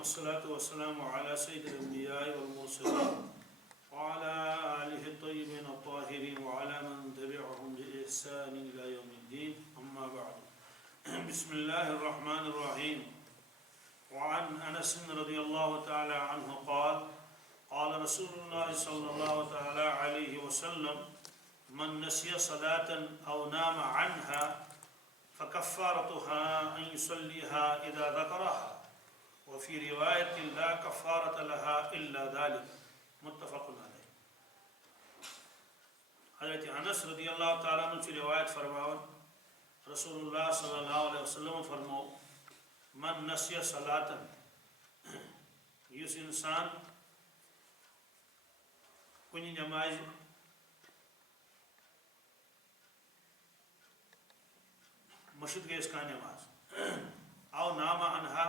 والصلاة والسلام على سيد الأنبياء والمرسلين وعلى آله الطيبين الطاهرين وعلى من تبعهم بإحسان إلى يوم الدين أما بعد بسم الله الرحمن الرحيم وعن أنس رضي الله تعالى عنه قال قال رسول الله صلى الله تعالى عليه وسلم من نسي صلاة أو نام عنها فكفارتها أن يصليها إذا ذكرها وفي رواية لا كفارة لها إلا ذلك متفق عليه. حضرت انس رضی اللہ تعالیٰ عنہ کی روایت فرماون رسول اللہ صلی اللہ علیہ وسلم فرمو من نسی صلاة یس انسان کنی نماز مشد گیس کا نماز او نام عنها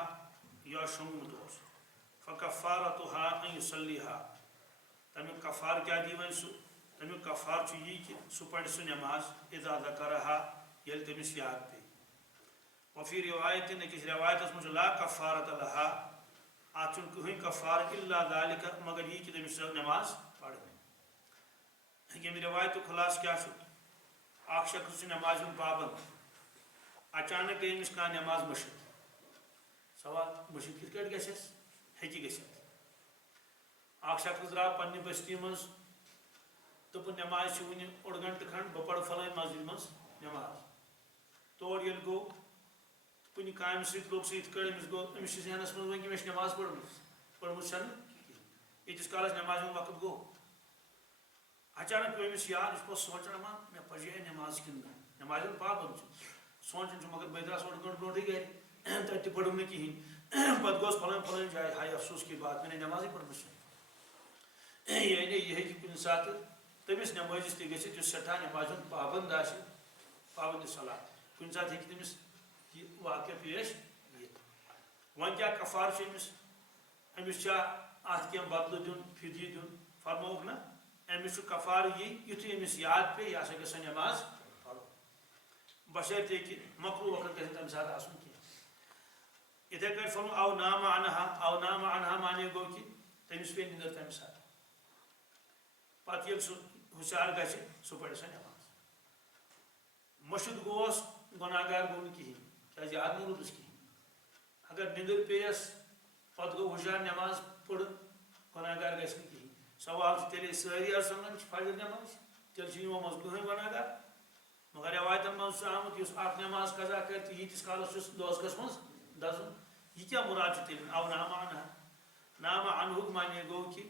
یا شمت اس فکفارتها ان یصلیها تمیک کفار کیا دیوان سو تمیک کفار چیئی کہ سو پڑھ سو نماز اذا ذکرها یل تمیس یاد پہ وفی روایت نے کس روایت اس مجھے لا کفارت لها آچن کوئی کفار الا ذالک مگر یہ کہ تمیس نماز پڑھ یہ میری روایت تو خلاص کیا شو آخ شخص نماز میں پابند اچانک امس کا نماز مشد سوال مشد کت کٹ گھس ہیکی گھت اخ شخص درا پنہ بستی مز دپ نماز ون اوڑ گنٹہ کھنڈ بہ پڑ فلان مسجد مز نماز تور یل گو کن کام ست لوگ ست کڑ امس گو امس ذہنس مز ون کہ مے نماز پڑھمت چھ یتس کالس نماز وقت گو اچانک پیو امس یاد اس پہ سوچان ما مے پجے نماز کن نماز پابند سوچان مگر بہ دراس اوڑ گنٹ برونٹھے گھر تتہ پڑھم نا کہین پتہ گوس فلان جائے ہائے افسوس کی بات میں نے نماز پڑھمت یعنی یہ کہ کن سات تمس نمازس تہ گھت یس سٹھا نماز پابند آ پابند صلاح کن سات ہیکہ تمس یہ واقعہ پیش ون کیا کفار امس ات کی بدلہ دن فدی دن فرموک نا امس کفار یہ یتھ امس یاد پہ یہ سا گھن نماز پڑھو بشرطے کہ مکروہ وقت گھن تمہ سات آسن کی اتھے پہ فرمو او نام عنها مانے گو کہ تمس پہ نندر تمہ سات پتہ یل سہ ہوشیار گھس سہ پڑھ سا نماز مشد گوس گناہگار گو نا کہین کیا یاد نہ روٗدُس کہین اگر نندر پیس پتہ گو ہوشیار نماز پڑھ گناہگار گھس نہ کہین سوال تیلے ساری آسان فجر نماز تیل چھ یمو مز کٕہٕنۍ گناہگار مگر روایتن مز آمت اس اخ نماز قضا کر تو یتس کالس دوزخس مز دزن یہ کیا مراد تیل او نام عنہ مانے گو کہ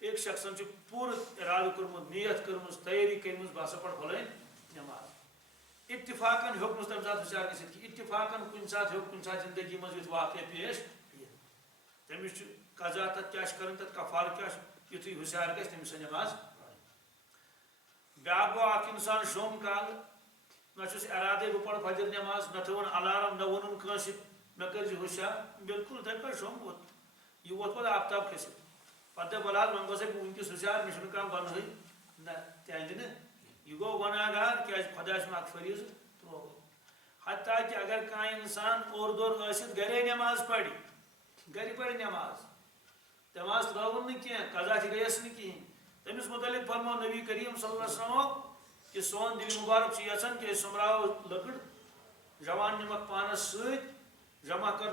ایک شخص پور ارادہ کورمت نیت کرمز تیاری کرمز بہ ہسا پڑھ فلٲنۍ نماز اتفاقن ہیوٚکمس تمہِ ساتہٕ ہوشیار گٔژھِتھ کہ اتفاقن کُنہِ ساتہٕ ہیوٚک کُنہِ ساتہٕ زندگی مز یُتھ واقعہ پیش تٔمِس چھُ قضا تتھ کیاہ چھِ کران تتھ کفارٕ کیاہ چھُ یُتھُے ہوشیار گژھِ تٔمِس سۄ نماز بیاکھ گوٚو اکھ انسان شوم کالہٕ نہ چھُس ارادے بہٕ پرٕ فجر نماز نہ تھوٚوُن الارم نہ ووٚنُن کٲنٛسہِ مےٚ کٔرزِ ہوشیار بالکل یِتھَے پٲٹھۍ شوم ووت یہِ ووت پتہٕ آفتاب کھٔسِتھ پتہٕ دپ بلحظ وۄنۍ گوٚژھے بہٕ وٕنکٮ۪س ہوشیار مےٚ چھُنہٕ کانٛہہ گۄنہٕے نہ تِہنٛدِ نہٕ یہِ گوٚو گۄناہگار کیازِ خۄداے سُنٛد اکھ فریٖضہٕ ترٛوو حتیٰ کہ اگر کانٛہہ انسان اورٕ دورٕ ٲسِتھ گرے نماز پرِ گرِ پرِ نماز نماز ترٛٲوٕن نہٕ کینٛہہ قضا تہِ گٔیَس نہٕ کِہیٖنۍ تٔمِس متعلق فرمو نبی کریم صلی اللہ علیہ وسلم کہ سون دل مبارک چھُ یژھان کہ أسۍ سوٚمبراوو لٔکٕر جوان نِمکھ پانس سۭتۍ جمع کر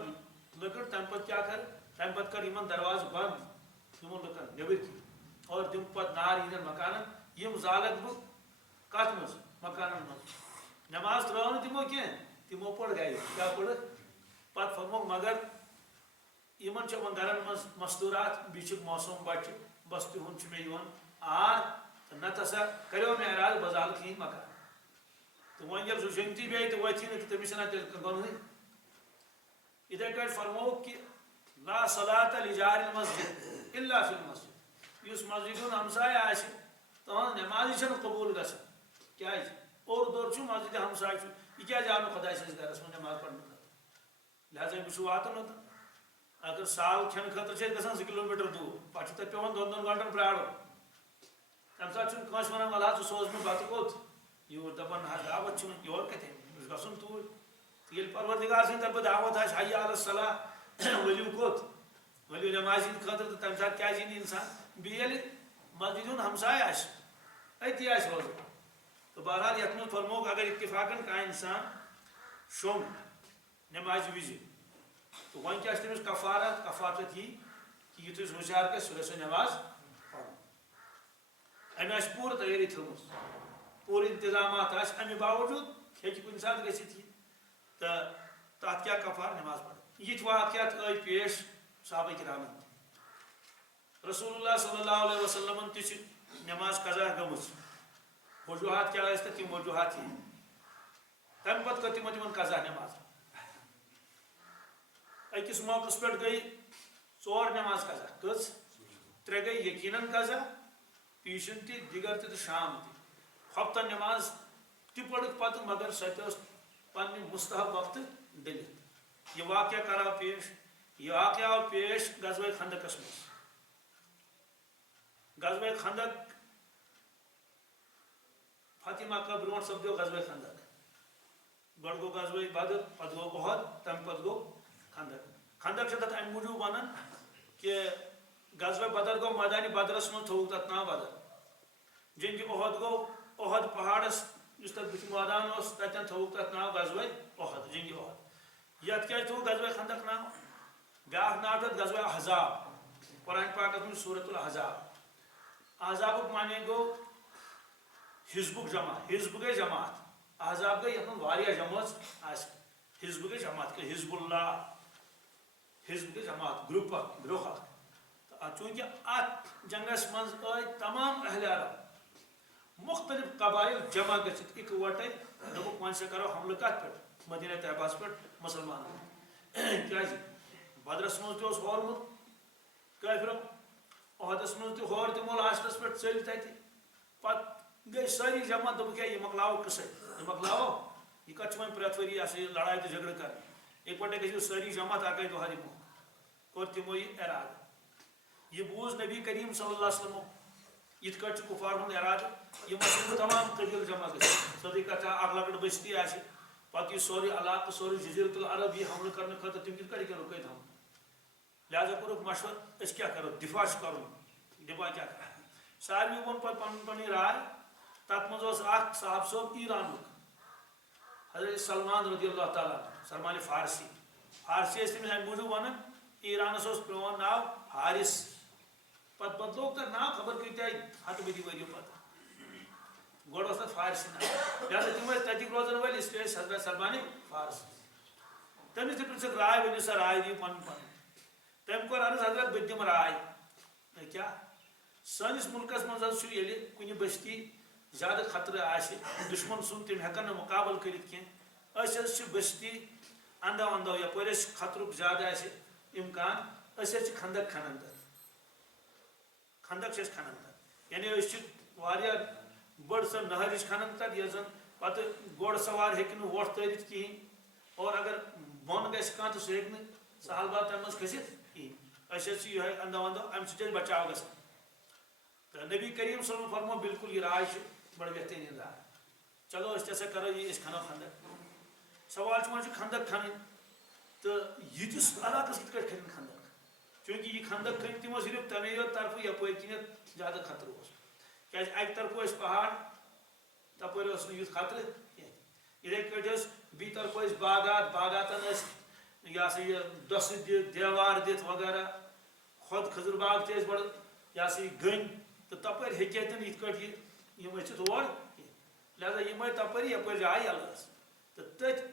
لٔکٕر تمہِ پتہٕ کیاہ کر تمہِ پتہٕ کر یِمن دروازٕ بنٛد یِمن لُکن نیبٕرۍ کِنۍ اور دِم پتہٕ نار یِہنٛدٮ۪ن مکانن یِم زالکھ بہٕ کتھ منٛز مکانن منٛز نماز ترٛٲو نہٕ تِمو کینٛہہ تِمو پٔر گرِ کیاہ پٔرٕکھ پتہٕ فرموکھ مگر یِمن چھِ یِمن گرن منٛز مستوٗرات بیٚیہِ چھِکھ موسوم بچہِ بس تِہُنٛد چھُ مےٚ یِوان آر تہٕ نتہٕ ہسا کریو مےٚ ارادٕ بہٕ زالکھ یِہنٛدۍ مکان تہٕ وۄنۍ ییٚلہِ سُہ شۄنٛگتی بیٚیہِ تہٕ ؤتھی نہٕ تہٕ تٔمِس چھِنہ تیٚلہِ گۄنہٕے یِتھَے کٲٹھۍ فرمووُکھ کہ لا صلاۃ لجار المسجد الا فی المسجد یُس مسجد ہُنٛد ہمساے آسہِ تہنٛز نمازٕے چھنہٕ قبوٗل گژھان کیازِ اور دور چھُ مسجد ہمساے چھُ یہِ کیازِ آو نہٕ خۄداے سٕنٛدِس گرس منٛز نماز پرنہٕ خٲطرٕ لہذا أمِس چھُ واتُن اوٚتن اگر سال کھٮ۪نہٕ خٲطرٕ چھِ أسۍ گژھان 2 کِلوٗمیٖٹر دوٗر پتہٕ چھُ تتہِ پیٚوان 2 گنٹن پرٛارُن تمہِ ساتہٕ چھُنہٕ کٲنٛسہِ ونان ولہٕ حظ ژٕ سوز مےٚ بتہٕ کوٚت یور دپان نہ حظ دعوت چھِ وۄنۍ یورٕ کتہِ أمِس گژھُن توٗرۍ تہٕ ییٚلہِ پروردگار سٕنٛدِ طرفہٕ دعوت آسہِ حی علی الصلاح ؤلِو کوٚت ولی نماز ہند خاطر تو تمہ سات کیا انسان بیل مسجد ہند ہمسائے اتی روزان تو بہرحال یت من فرموک اگر اتفاقن کھانا انسان شوم نماز وز تو ون کیا تمس کفارت یہ کہ یتھ ہوشیار گھس سہ گھس نماز پڑھ ام پور تیاری تھوم پور انتظامات امہ باوجود ہیٚکہِ کُنہِ ساتہٕ گٔژھِتھ یہِ تہٕ تَتھ کیٛاہ کفار نماز پڑھ یِتھۍ واقعات آے پیش صحابہ کرامن رسول اللہ صلی اللہ علیہ وسلم تہِ چھِ نماز قضا گٔمٕژ وجوہات کیٛاہ ٲسۍ تہٕ تِم وجوہات یِم تَمہِ پتہٕ کٔر تِمو تِمن قضا نماز أکِس موقعس پٮ۪ٹھ گٔے ژور نماز قضا کٔژ ترٛےٚ گٔے یقیٖنن قضا پیٖشِن تہِ دِگر تہِ تہٕ شام تہِ ہفتن نماز تہِ پٔرٕکھ پتہٕ مگر سۄ تہِ ٲس پننہِ مستحب وقتہٕ ڈٔلِتھ یہِ واقعہ کر آو پیش یہ واقعہ آو پیش غزوہ خندقس منٛز غزوہ خندق فتح مکہ برونٛٹھ سپدیو غزوہ خندق گۄڈٕ گوٚو غزوہ بدر پتہٕ گوٚو احد تمہِ پتہٕ گوٚو خندق خندق چھِ تتھ امہِ موٗجوٗب ونان کہِ غزوہ بدر گوٚو مٲدانہِ بدرس منٛز تھووُکھ تتھ ناو بدر جنگہِ احد گوٚو احد پہاڑس یُس تتھ بٕتھِ مٲدان اوس تتٮ۪ن تھووُکھ تتھ ناو غزوہ احد جنگہِ احد یتھ کیٛازِ تھووُکھ غزوہ خندق ناو بیاکھ ناو تتھ غزوہ احزاب قرآن پاکس منٛز سورۃ الاحزاب احزابُک معنی گوٚو حزبُک جمع حزب گٔے جماعت احزاب گٔے یتھ منٛز واریاہ جمٲژ آسہِ حزب گٔے جماعت کہ حزب اللہ حزب گٔے جماعت گروپ اکھ گروہ اکھ تہٕ چوٗنٛکہِ اتھ جنگس منٛز آے تمام اہلِ عرب مختلف قبائل جمع گژھِتھ اِکوٹے دوٚپُکھ وۄنۍ سا کرو حملہٕ کتھ پٮ۪ٹھ مدینہ طیبہس پٮ۪ٹھ مُسلمانن کیٛازِ بدرس منٛز تہِ اوس ہورمُت کٲفرو احدس منٛز تہِ ہور تِمو لاسٹس پٮ۪ٹھ ژٔلۍ تتہِ پتہٕ گٔے سٲری جمع دوٚپُکھ ہے یہِ مۄکلاوو قٕصے یہِ مۄکلاوو یہِ کتھ چھُ وۄنۍ پرٛٮ۪تھ ؤری یہ سا یہِ لڑٲے تہٕ جھگڑٕ کرٕنۍ اِکوٹے گٔژھِو سٲری جمع تہٕ اکے دۄہا دِمو کوٚر تِمو یہِ ارادٕ یہِ بوٗز نبی کریم صلی اللہ علیہ وسلمو یِتھ کٲٹھۍ چھُ کُفار ہُنٛد ارادٕ یِم ٲسۍ تمام قبیٖلہٕ جمع گٔژھِتھ سیوٚدُے کتھ اکھ لۄکٕٹ بستی آسہِ پتہٕ یہِ سورُے علاقہٕ سورُے جزیرۃ العرب یہِ حملہٕ کرنہٕ خٲطرٕ تِم کِتھ کٲٹھۍ ہیٚکن رُکٲوِتھ حملہٕ لہذا کوٚرُکھ مشور أسۍ کیٛاہ کرو دفاع چھُ کرُن دفاع کیٛاہ کرو ساروٕے ووٚن پتہٕ پنٕنۍ پنٕنۍ راے تتھ منٛز اوس اکھ صاحب صٲب ایرانُک حضرت سلمان رضی اللہ تعالیٰ سلمان فارسی فارسی ٲسۍ تٔمِس امہِ موٗجوٗب ونان ایرانس اوس پرون ناو حارث پتہٕ بدلووُکھ تتھ ناو خبر کۭتیاہ ہتہٕ بٔدی ؤرۍیو پتہٕ گۄڈٕ اوس تتھ فارسی ناو لہذا تِم ٲسۍ تتِکۍ روزن وٲلۍ اس لیے ٲسۍ حضرت سلمان فارسی تٔمِس تہِ پرٛژھُکھ راے ؤنِو سا راے دِیِو پنٕنۍ پنٕنۍ تٔمۍ کوٚر عرض حضرت بہٕ تہِ دِمہٕ راے کیٛاہ سٲنِس مُلکس منٛز حظ چھُ ییٚلہِ کُنہِ بستی زیادٕ خطرٕ آسہِ دُشمن سُنٛد تِم ہٮ۪کن نہٕ مُقابلہٕ کٔرِتھ کینٛہہ أسۍ حظ چھِ بستی انٛدو انٛدو یپٲرۍ أسۍ خطرُک زیادٕ آسہِ اِمکان أسۍ حظ چھِ خندق کھنان تتھ خندق چھِ أسۍ کھنان تتھ یعنی أسۍ چھِ واریاہ بٔڑ سۄ نہر ہِش کھنان تتھ یۄس زن پتہٕ گۄڈٕ سوار ہیٚکہِ نہٕ وۄٹھ تٲرِتھ کِہیٖنۍ اور اگر بۄن گژھِ کانٛہہ تہٕ سُہ ہیٚکہِ نہٕ سہل بال تمہِ منٛز کھٔسِتھ کِہیٖنۍ أسۍ حظ چھِ یِہوے انٛدو انٛدو امہِ سۭتۍ چھِ بچاو گژھان تہٕ نبی کریم صلی اللہ علیہ وسلم فرمو بالکل یہِ راے چھِ بڑٕ بہتریٖن راے چلو أسۍ تہِ ہسا کرو یہِ أسۍ کھنو خندق سوال چھُ وۄنۍ چھِ خندق کھنٕنۍ تہٕ ییٖتِس علاقس کِتھ کٲٹھۍ کھنن خندق چوٗنٛکہِ یہِ خندق کھٔنۍ تِمو صرف تمے یوت طرفہٕ یپٲرۍ کِنٮ۪تھ زیادٕ خطرٕ اوس کیٛازِ اکہِ طرفہٕ ٲسۍ پہاڑ تپٲرۍ اوس نہٕ یُتھ خطرٕ کینٛہہ یِتھے کٲٹھۍ ٲسۍ بیٚیہِ طرفہٕ ٲسۍ باغات باغاتن ٲسۍ یہ سا یہِ دۄسہٕ دِتھ دیوار دِتھ وغیرہ خۄد خٔزٕر باغ تہِ ٲسۍ بڑٕ یہ سا یہِ گٔنۍ تہٕ تپٲرۍ ہیٚکہِ ہے نہٕ یِتھ کٲٹھۍ یِم ٲسِتھ اور کینٛہہ لہذا یِم ٲسۍ تپٲری یپٲرۍ جاے یلہٕ ٲس تہٕ تٔتھۍ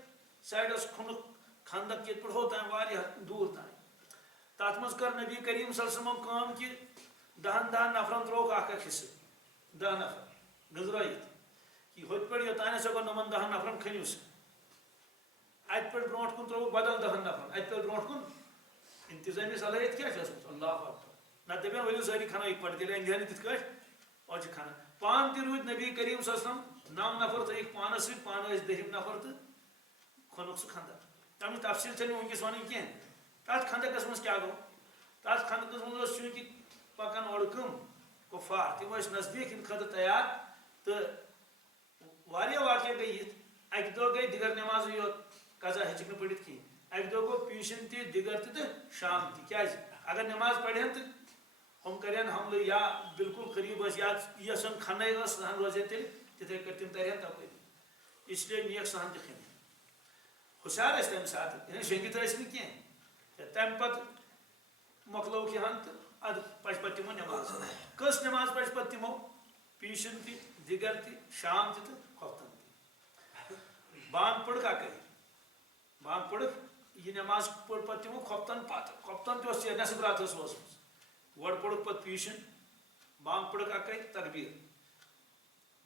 سایڈس کھوٚنُکھ خندق ییٚتہِ پٮ۪ٹھ ہوٚتام واریاہ دوٗر تام تتھ منٛز کٔر نبی کریم صلی اللہ علیہ وسلم کٲم کہِ دہن نفرن ترٛووُکھ اکھ اکھ حصہٕ 10 نفر گٔنٛزرٲیِتھ کہِ ہوٚتہِ پٮ۪ٹھ یوٚتانۍ ہسا گوٚو نۄمن 10 نفرن کھٔنِو سا اتہِ پٮ۪ٹھ برونٛٹھ کُن ترٛووُکھ بدل 10 نفرن اتہِ پٮ۪ٹھ برونٛٹھ کُن انتظٲمی صلٲحیت کیٛاہ چھِ ٲسمٕژ اللہ اکبر نتہٕ دپن ؤلِو سٲری کھنو یِکوٹہٕ تیٚلہِ اندِ ہا نہٕ تِتھ کٲٹھۍ اور چھِ کھنان پانہٕ تہِ روٗدۍ نبی کریم صلی اللہ علیہ وسلم 9 نفر تھٲیِکھ پانس سۭتۍ پانہٕ ٲسۍ 10 نفر تہٕ کھوٚنُکھ سُہ خندق تمِچ تفصیٖل چھنہٕ مےٚ وٕنکیٚس ونٕنۍ کینٛہہ تتھ خندقس منٛز کیٛاہ گوٚو تتھ خندقس منٛز اوس چوٗنٛکہِ پکان اورٕ کٕم کُفار تِم ٲسۍ نزدیٖک یِنہٕ خٲطرٕ تیار تہٕ واریاہ واقعہ گٔے یِتھ اکہِ دۄہ گٔے دِگر نٮ۪مازٕے یوت قضا ہیٚچِکھ نہٕ پٔرِتھ کِہیٖنۍ اک دو گو پیشن تی دگر تی شام تی کیا اگر نماز پڑھیں تو ہم کریں حملہ یا بالکل قریب یا یسن کھنے سہن روزے تیل تتھے کر تم ترین تپری اس لیے نیک سہن تہ کھن ہوشیار تمہ سات شنگت کی تم پتہ مکلو کھان تو اد پچ پتہ تمو نماز کس نماز پچ پتہ تمو پیشن تی دگر تی شام تی خفتن تی بانگ پڑھ کا کہ بانگ پڑھ یہ نماز پڑھ پتہ تمو خفتن پتہ خفتن تہ نصب رات اس گۄڈٕ پوٚرُکھ پتہٕ پیٖشِن بانگ پوٚرُکھ اکے تکبیر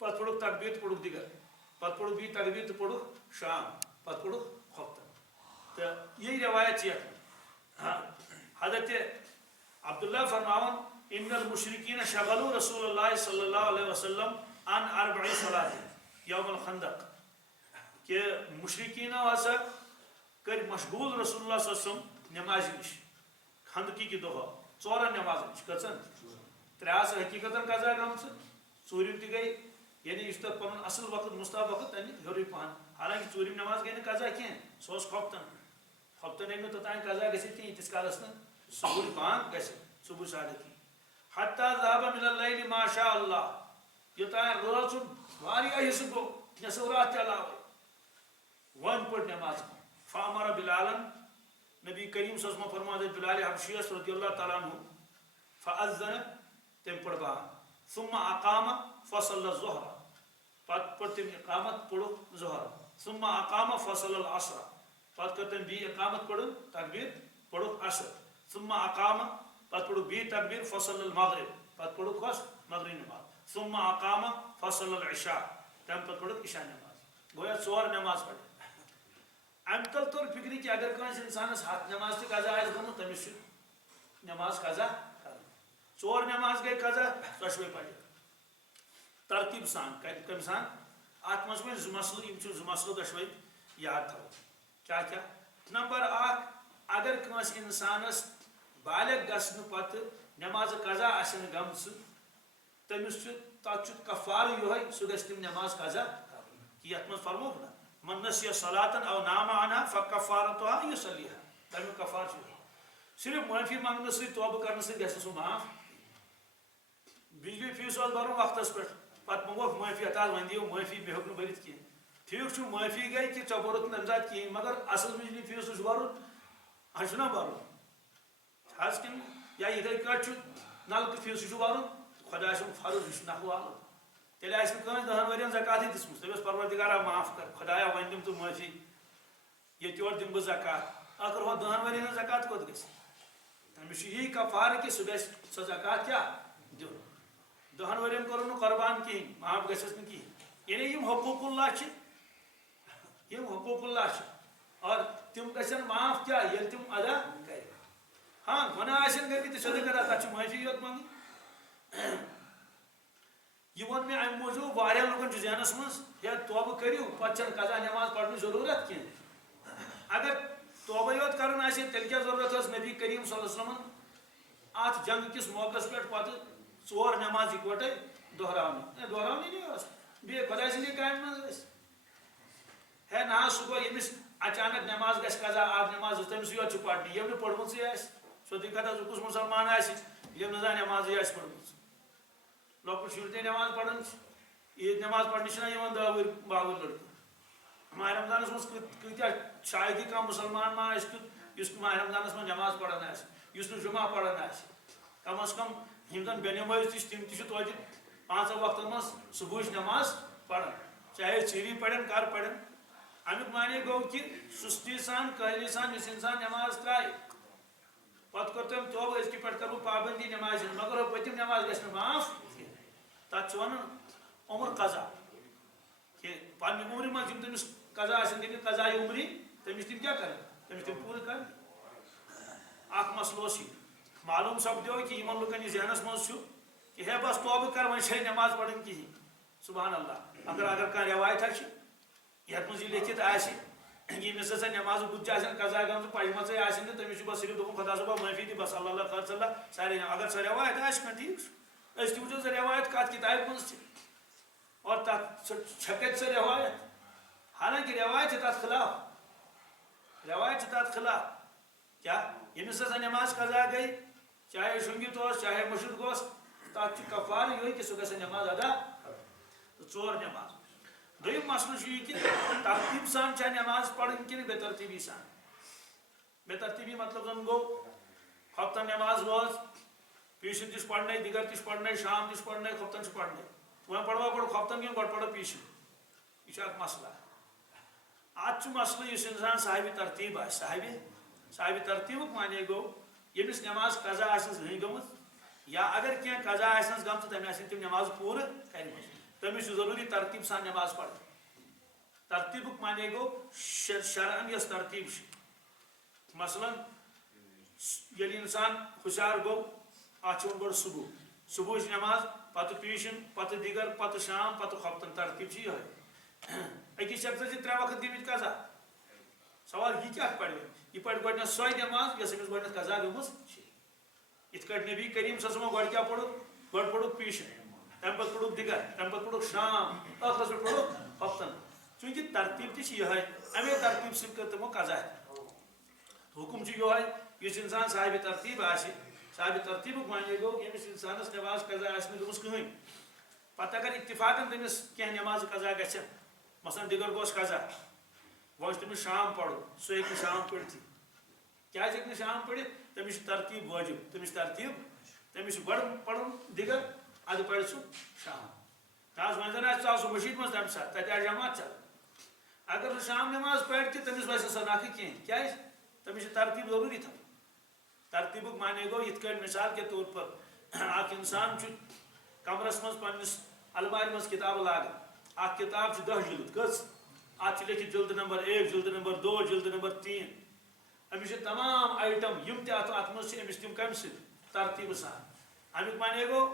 پتہٕ پوٚرُکھ تکبیر تہٕ پوٚرُکھ دِگر پتہٕ پوٚرُکھ بیٚیہِ تکبیر تہٕ پوٚرُکھ شام پتہٕ پوٚرُکھ خۄفتن تہٕ یہی روایت چھِ یتھ حضرت عبداللہ فرماون ان المشرکین شغلوا رسول اللہ صلی اللہ علیہ وسلم عن 4 صلات یوم الخندق کہ مشرکینو ہسا کر مشغول رسول اللہ صلی اللہ علیہ وسلم نماز نش خندقی کی دۄہ 4 نماز کچن 3 حقیقت قضا گمچ ژوٗرِم تہِ گئی یعنی اس تک پن اصل وقت مستحب وقت تمہ ہیوٚرُے پہن حالانکہ ژوٗرِم نماز گئی قضا کینٛہہ سۄ ٲس خۄفتن ہیٚکہِ نہٕ توٚتانۍ قضا گٔژھِتھ کینٛہہ ییٖتِس کالس نہٕ صبح بانگ گژھِ صبح ساڑھے حتی ذهب من اللیل ما شاء اللہ یوٚتانۍ رٲژ سُنٛد واریاہ حصہٕ گوٚو نصف رات تہِ علاوے وۄنۍ پٔر نماز فامر بلالن نبی کریم صلی اللہ علیہ وسلم فرماتے بلال حبشی رضی اللہ تعالیٰ عنہ فاذن تم پڑھ بان ثم اقام فصل الظہر پت پڑھ تم اقامت پڑھ ظہر ثم اقام فصل العصر پت کر تم بھی اقامت پڑھ تکبیر پڑھ عصر ثم اقام پت پڑھ بھی تکبیر فصل المغرب پت پڑھ کس مغرب نماز ثم اقام فصل العشاء تم پت پڑھ عشاء نماز گویا 4 نماز پڑھ ام تل طور فکری کہ اگر کانس انسانس ہاتھ نماز تہ قضا آس گوٚمُت تٔمِس چھُ نماز قضا کرٕنۍ 4 نماز گئی قضا ژۄشوے پڑھِ ترتیب سان کم سان ات منٛز وۄنۍ 2 مسلہٕ یِم چھِ 2 مسلہٕ دۄشوے یاد تھاوٕنۍ کیا نمبر 1 اگر کانس انسانس بالغ گژھنہٕ پتہٕ نماز قضا آسن گٔمژ تٔمِس چھُ تتھ چھُ کفارٕ یِہوٚے سُہ گژھِ تِم نماز قضا کرٕنۍ کہِ یتھ منٛز فرموکھ نا من نسي صلاة او نام عنها فكفارتها يصليها تمیُک کفار چھُ صرف معافی منگنہٕ سۭتۍ توبہٕ کرنہٕ سۭتۍ گژھِ سُہ معاف بجلی فیس اوس بھرُن وقتس پٮ۪ٹھ پتہٕ منگوکھ معافی ہتا وۄنۍ دِیِو معافی مےٚ ہیوٚک نہٕ بٔرِتھ کینٛہہ ٹھیٖک چھُ معافی گٔے کہِ ژےٚ بوٚرُتھ نہٕ تمہِ ساتہٕ کِہیٖنۍ مگر اصل بجلی فیس چھُ بھرُن اَسہِ چھُنہ بھرُن حظ کِنہٕ یا یِتھَے کٲٹھۍ چھُ نلکہٕ فیس چھُ بھرُن خۄداے سُنٛد فرض یہِ چھُ نکھٕ والُن تیٚلہِ آسہِ نہٕ کٲنٛسہِ 10 ؤرین زکاتٕے دِژمٕژ تٔمِس پروردِگارا معاف کر خۄدایا وۄنۍ دِم ژٕ معٲفی ییٚتہِ یورٕ دِمہٕ بہٕ زکات اگر ہۄ 10 ؤرین ہٕنٛز زکات کوٚت گژھِ تٔمِس چھُ یی کفارٕ کہِ سُہ گژھِ سۄ زکات کیٛاہ دیُن 10 ؤرین کوٚرُن نہٕ قۄربان کِہیٖنۍ معاف گژھٮ۪س نہٕ کِہیٖنۍ یعنی یِم حقوٗق اللہ چھِ یِم حقوٗق اللہ چھِ اور تِم گژھن معاف کیٛاہ ییٚلہِ تِم ادا کرِ ہاں گۄناہ آسن گٔمٕتۍ تہِ سیوٚدُے کتھا تتھ چھِ معٲفی یوت منٛگٕنۍ یہ وون مےٚ امہِ موٗجوٗب واریاہ لُکن چھُ ذہنس منٛز ہے توبہٕ کٔرِو پتہٕ چھنہٕ قضا نٮ۪ماز پرنٕچ ضروٗرت کینٛہہ اگر توبے یوت کرُن آسہِ تیٚلہِ کیٛاہ ضروٗرت ٲس نبی کریم صلی اللہ علیہ وسلمن اتھ جنگ کِس موقعس پٮ۪ٹھ پتہٕ 4 نماز اِکوٹے دۄہراونہِ دۄہراونی ٲس بیٚیہِ خۄداے سٕنٛدی کامہِ منٛز ٲسۍ ہے نہ حظ سُہ گوٚو ییٚمِس اچانک نماز گژھِ قضا اکھ نماز تٔمِسٕے یوت چھُ پرنہِ ییٚمۍ نہٕ پٔرمٕژٕے آسہِ سیوٚدُے کتھا سُہ کُس مُسلمان آسہِ ییٚمۍ نہٕ زانٛہہ نمازٕے آسہِ پٔرمٕژ لۄکُٹ شُر تہِ نماز پران عیٖد نماز پرنہِ چھِنہ یِوان 10 وُہٕرۍ 12 وُہٕرۍ لڑکہٕ ماہ رمضانس منٛز کۭتیاہ شایدی کانٛہہ مُسلمان ما آسہِ تیُتھ یُس ماہ رمضانس منٛز نماز پران آسہِ یُس نہٕ جُمعہ پران آسہِ کم از کم یِم زن بے نمٲز تہِ چھِ تِم تہِ چھِ توتہِ 5 وقتن منٛز صبحٕچ نماز پران چاہے ژیٖری پرن کر پرن امیُک معنی گوٚو کہِ سُستی سان کٲہلی سان یُس انسان نماز ترٛایہِ پتہٕ کوٚر تٔمۍ توبہٕ أزکہِ پٮ۪ٹھ کرٕ بہٕ پابندی نمازِ ہٕنٛز مگر ہُہ پٔتِم نماز گژھِ نہٕ معاف تتھ چھُ ونان عمر قضا کہ پننہِ عمرِ منٛز یِم تٔمِس قضا آسن دِنہِ قضایہِ عمری تٔمِس تِم کیٛاہ کرن تٔمِس تِم پوٗرٕ کرن اکھ مسلہٕ اوس یہِ معلوٗم سپدیو کہِ یِمن لُکن یہِ ذہنس منٛز چھُ کہ ہے بس توبہٕ کر وۄنۍ چھے نماز پرٕنۍ کِہیٖنۍ سبحان اللہ اگر کانٛہہ رٮ۪وایتھا چھِ یتھ منٛز یہِ لیکھِتھ آسہِ ییٚمِس ہسا نماز بُتھِ چھِ آسان قضا گٔمژٕ پجمژٕے آسن تہٕ تٔمِس چھُ بس صرف دوٚپُن خۄدا صٲبا معٲفی دِ بس اللہ اللہ خٲر ژٕ اللہ سارے اگر سۄ رٮ۪وایت آسہِ کانٛہہ ٹھیٖک چھُ أسۍ تہِ وٕچھو سۄ رٮ۪وایت کتھ کِتابہِ منٛز چھِ اور تتھ چھےٚ کتہِ سۄ رٮ۪وایت حالانکہِ رٮ۪وایت چھِ تتھ خلاف روایت تات خلاف کیا یمس ہسا نماز قضا گئی چاہے شنگت چاہے مشرق گوس تات کفار یہ کہ سہ گژھِ نماز ادا ژور نماز دویم مسئلہ یہ کہ ترتیب سان چاہ نماز پڑھن کن بے ترتیبی سان بے ترتیبی مطلب زن گو خفتن نماز واز پیشن تش پڑھنے دیگر تش پڑھنے شام تش پڑھنے خفتن تش پڑھنے وہ پڑھوا گوڑ خفتن کن گوڑ پڑھو پیشن یہ مسئلہ آج مسئلہ اس انسان صاحب ترتیب آ صاحب ترتیب مانے گو یمس نماز قضا آسنس نہیں گمت یا اگر کی قضا آسنس گم تو تم آسن تم نماز پور کرمت تمس ضروری ترتیب سان نماز پڑھ ترتیب مانے گو شرعن یس ترتیب مثلا یل انسان ہوشیار گو ات گوڑ صبح نماز پتہ پیشن پتہ دیگر پتہ شام پتہ خفتن ترتیب یہ اکس شخص ترے وقت دمت قضا سوال یہ کیا پڑھ یہ پڑھ گۄڈنیٚتھ سۄے نماز یس أمِس گۄڈنیٚتھ قضا گٔمٕژ یِتھ کٲٹھۍ نبی کریم صلی اللہ علیہ وسلم گۄڈٕ کیٛاہ پوٚرُکھ گۄڈٕ پوٚرُکھ پیشن تمہِ پتہٕ پوٚرُکھ دِگر تمہِ پتہٕ پوٚرُکھ شام ٲخرس پٮ۪ٹھ پوٚرُکھ خفتن چوٗنٛکہِ ترتیٖب تہِ چھِ یِہے امے ترتیٖب سۭتۍ کٔر تِمو قضا حکم چھُ یِہوے یُس انسان صاحب ترتیٖب آسہِ صاحب ترتیٖبُک معنی گوٚو ییٚمِس انسانس نماز قضا آسہِ نہٕ گٔمٕژ کٕہٕنۍ پتہٕ اگر اتفاقن تٔمِس کینٛہہ نماز قضا گژھن مثلاً دِگر گوس قضا وۄنۍ چھُ تٔمِس شام پڑھُن سُہ ہیٚکہِ نہٕ شام پٔرِتھٕے کیٛازِ ہیٚکہِ نہٕ شام پٔرِتھ تٔمِس چھِ ترتیٖب وٲجِب تٔمِس تٔمِس چھُ گۄڈٕ پڑھُن دِگر ادٕ پرِ سُہ شام تاز وۄنۍ زن آسہِ ژاو سُہ مٔشیٖد منٛز تمہِ ساتہٕ تتہِ آسہِ جماعت چلان اگر سُہ شام نماز پرِ تہِ تٔمِس وسہِ نہٕ سۄ نکھٕ کینٛہہ کیٛازِ تٔمِس چھِ ترتیٖب ضروٗری تھاوٕنۍ ترتیٖبُک معنی گوٚو یِتھ کٲٹھۍ مثال کے طور پر اکھ انسان چھُ کمرس منٛز پننِس المارِ منٛز کِتابہٕ لاگان اکھ کِتاب چھِ 10 جلد کٔژ اتھ چھِ لیکھِتھ جلد نمبر 1 جلد نمبر 2 جلد نمبر 3 أمِس چھِ تمام آیٹم یِم تہِ اتھ منٛز چھِ أمِس تِم کمہِ سۭتۍ ترتیٖبہٕ سان امیُک معنی گوٚو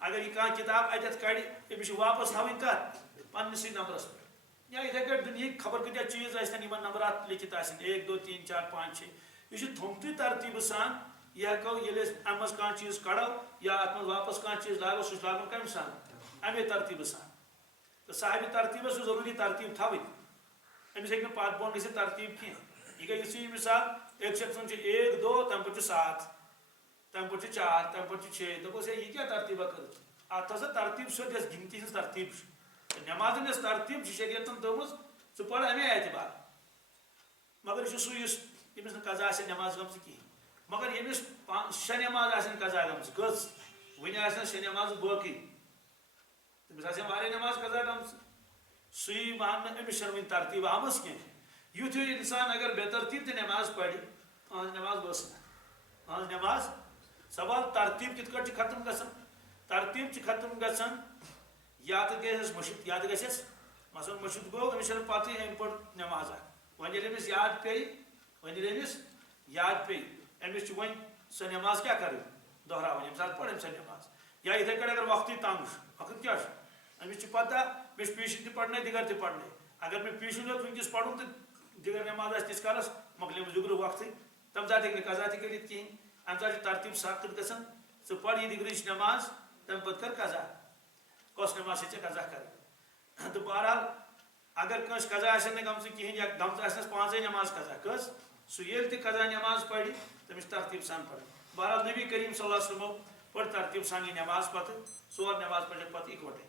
اگر یہِ کانٛہہ کِتاب اتٮ۪تھ کڑِ أمِس چھِ واپس تھاوٕنۍ کتھ پننسٕے نمبرس پٮ۪ٹھ یا یِتھے کٲٹھۍ دُنہِکۍ خبر کۭتیاہ چیٖز ٲسۍتن یِمن نمبرات لیکھِتھ آسن 1 2 3 4 5 6 یہِ چھُ تھوٚمتُے ترتیٖبہٕ سان یہِ ہٮ۪کو ییٚلہِ أسۍ امہِ منٛز کانٛہہ چیٖز کڑو یا اتھ منٛز واپس کانٛہہ چیٖز لاگو سُہ چھُ لاگُن کمہِ سان امے ترتیٖبہٕ سان تہٕ صاحبِ ترتیٖبس چھُ ضروٗری ترتیٖب تھاوٕنۍ أمِس ہیٚکہِ نہٕ پتھ بۄن گٔژھِتھ ترتیٖب کینٛہہ یہِ گٔے یِژھٕے مثال أکۍ شخصن چھُ 1 2 تمہِ پتہٕ چھُ 7 تمہِ پتہٕ چھُ 4 تمہِ پتہٕ چھُ 6 دوٚپُس ہے یہِ کیٛاہ ترتیٖبا کٔرٕتھ اتھ ہسا ترتیٖب سیوٚد یۄس گنتی ہٕنٛز ترتیٖب چھِ نمازن یۄس ترتیٖب چھِ شریعتن تھٲومٕژ ژٕ پر امے اعتبار مگر یہِ چھُ سُے یُس ییٚمِس نہٕ قضا آسہِ نماز گٔمژٕ کِہیٖنۍ مگر ییٚمِس 6 نماز آسن قضا گٔمژٕ کٔژ وُنہِ آسن 6 نمازٕ باقٕے تٔمِس آسن واریاہ نماز قضا گٔمژٕ سُے مان نہٕ أمِس چھنہٕ وُنہِ ترتیٖب آمٕژ کینٛہہ یُتھ ہیوٗ انسان اگر بے ترتیٖب تہِ نماز پرِ أہنٛز نماز ؤژھ نہٕ أہنٛز نماز سوال ترتیٖب کِتھ کٲٹھۍ چھِ ختم گژھان ترتیٖب چھِ ختم گژھان یا تہٕ گژھٮ۪س مٔشِد یا تہٕ گژھٮ۪س مثلاً مٔشِد گوٚو أمِس چھنہٕ پتہٕے أمۍ پٔر نماز اکھ وۄنۍ ییٚلہِ أمِس یاد پیٚیہِ أمِس چھُ وۄنۍ سۄ نماز کیٛاہ کَرٕنۍ دۄہراوٕنۍ ییٚمہِ ساتہٕ پٔر أمۍ سۄ نماز یا یِتھے کٲٹھۍ اگر وقتٕے تنٛگ چھُ وقت کیٛاہ چھُ أمِس چھِ پتہ مےٚ چھُ پیشن تہِ پرنے دِگر تہِ پرنے اگر مےٚ پیشن یوت وٕنکٮ۪س پرُن تہٕ دِگر نماز آسہِ تیٖتِس کالس مۄکلیمٕژ دِگرُک وقتٕے تمہِ ساتہٕ ہیٚکہِ نہٕ قضا تہِ کٔرِتھ کِہیٖنۍ امہِ ساتہٕ چھِ ترتیٖب سخت گژھان ژٕ پر یہِ دِگرٕچ نماز تمہِ پتہٕ کر قضا کۄس نماز چھےٚ ژےٚ قضا کرٕنۍ تہٕ بہرحال اگر کٲنٛسہِ قضا آسن نہٕ گٔمژٕ کِہیٖنۍ یا گٔمژٕ آسنس 5 نماز قضا کٔژ سُہ ییٚلہِ تہِ قضا نماز پرِ تٔمِس چھِ ترتیٖب سان پرٕنۍ بہرحال نبی کریم صلی اللہ علیہ وسلمو پٔر ترتیٖب سان یہِ نماز پتہٕ 4 نماز پرٮ۪کھ پتہٕ اِکوٹے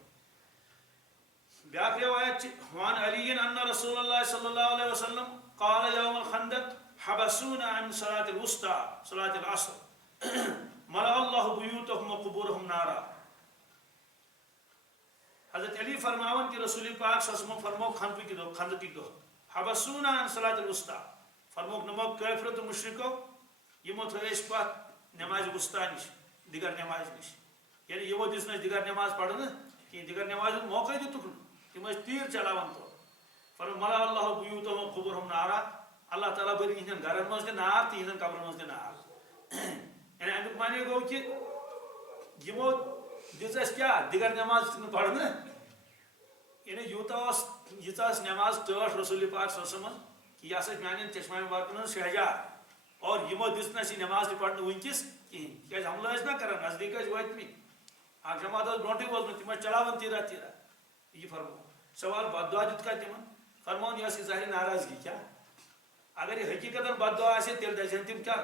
بیاکھ روایت چھِ وعن علی ان رسول اللہ صلی اللہ علیہ وسلم قال یوم الخندق حبسونا عن صلاة الوسطى صلاة العصر ملأ اللہ بیوتہم وقبورہم نارا حضرت علی فرماون کہ رسول پاک صلی اللہ علیہ وسلم فرمو خندقٕکۍ دۄہ حبسونا عن صلاة الوسطى فرموک نمو کٲفرو تہٕ مُشرکو یِمو تھٲے أسۍ پتھ نمازِ وسطی نِش دِگر نمازِ نِش یعنی یِمو دِژ نہٕ اَسہِ دِگر نماز پرنہٕ کِہیٖنۍ دِگر نمازِ ہُنٛد موقعے دِتُکھ نہٕ تِم ٲسۍ تیٖر چلاوان تو فرمو ملأ اللہ بیوتہم وقبورہم نارا اللہ تعالیٰ بٔرۍ یِہنٛدٮ۪ن گرن منٛز تہِ نار تہٕ یِہنٛدٮ۪ن قبرن منٛز تہِ نار یعنی امیُک معنی گوٚو کہِ یِمو دِژ اَسہِ کیٛاہ دِگر نماز دِژٕکھ نہٕ پرنہٕ یعنی یوٗتاہ ییٖژاہ ٲس نماز ٹٲٹھ رسول پاک صلی اللہ علیہ وسلم کہ یہِ ہسا چھِ میانٮ۪ن چشماین وارکن ہٕنٛز شہجار اور یِمو دِژ نہٕ اَسہِ یہِ نماز تہِ پرنہٕ وٕنکٮ۪س کِہیٖنۍ تِکیٛازِ حملہٕ ٲسۍ نا کران نزدیٖک ٲسۍ وٲتمٕتۍ اکھ جماعت ٲس برونٛٹھٕے وٲژمٕژ تِم ٲسۍ چلاوان تیٖرا تیٖرا یہِ فرمو سوال بد دعا دیُت کتہِ تِمن فرمون یہِ ٲس یہِ ظاہری ناراضگی کیٛاہ اگر یہ حقیقت بد دعا آسے تیل دسن تم کیا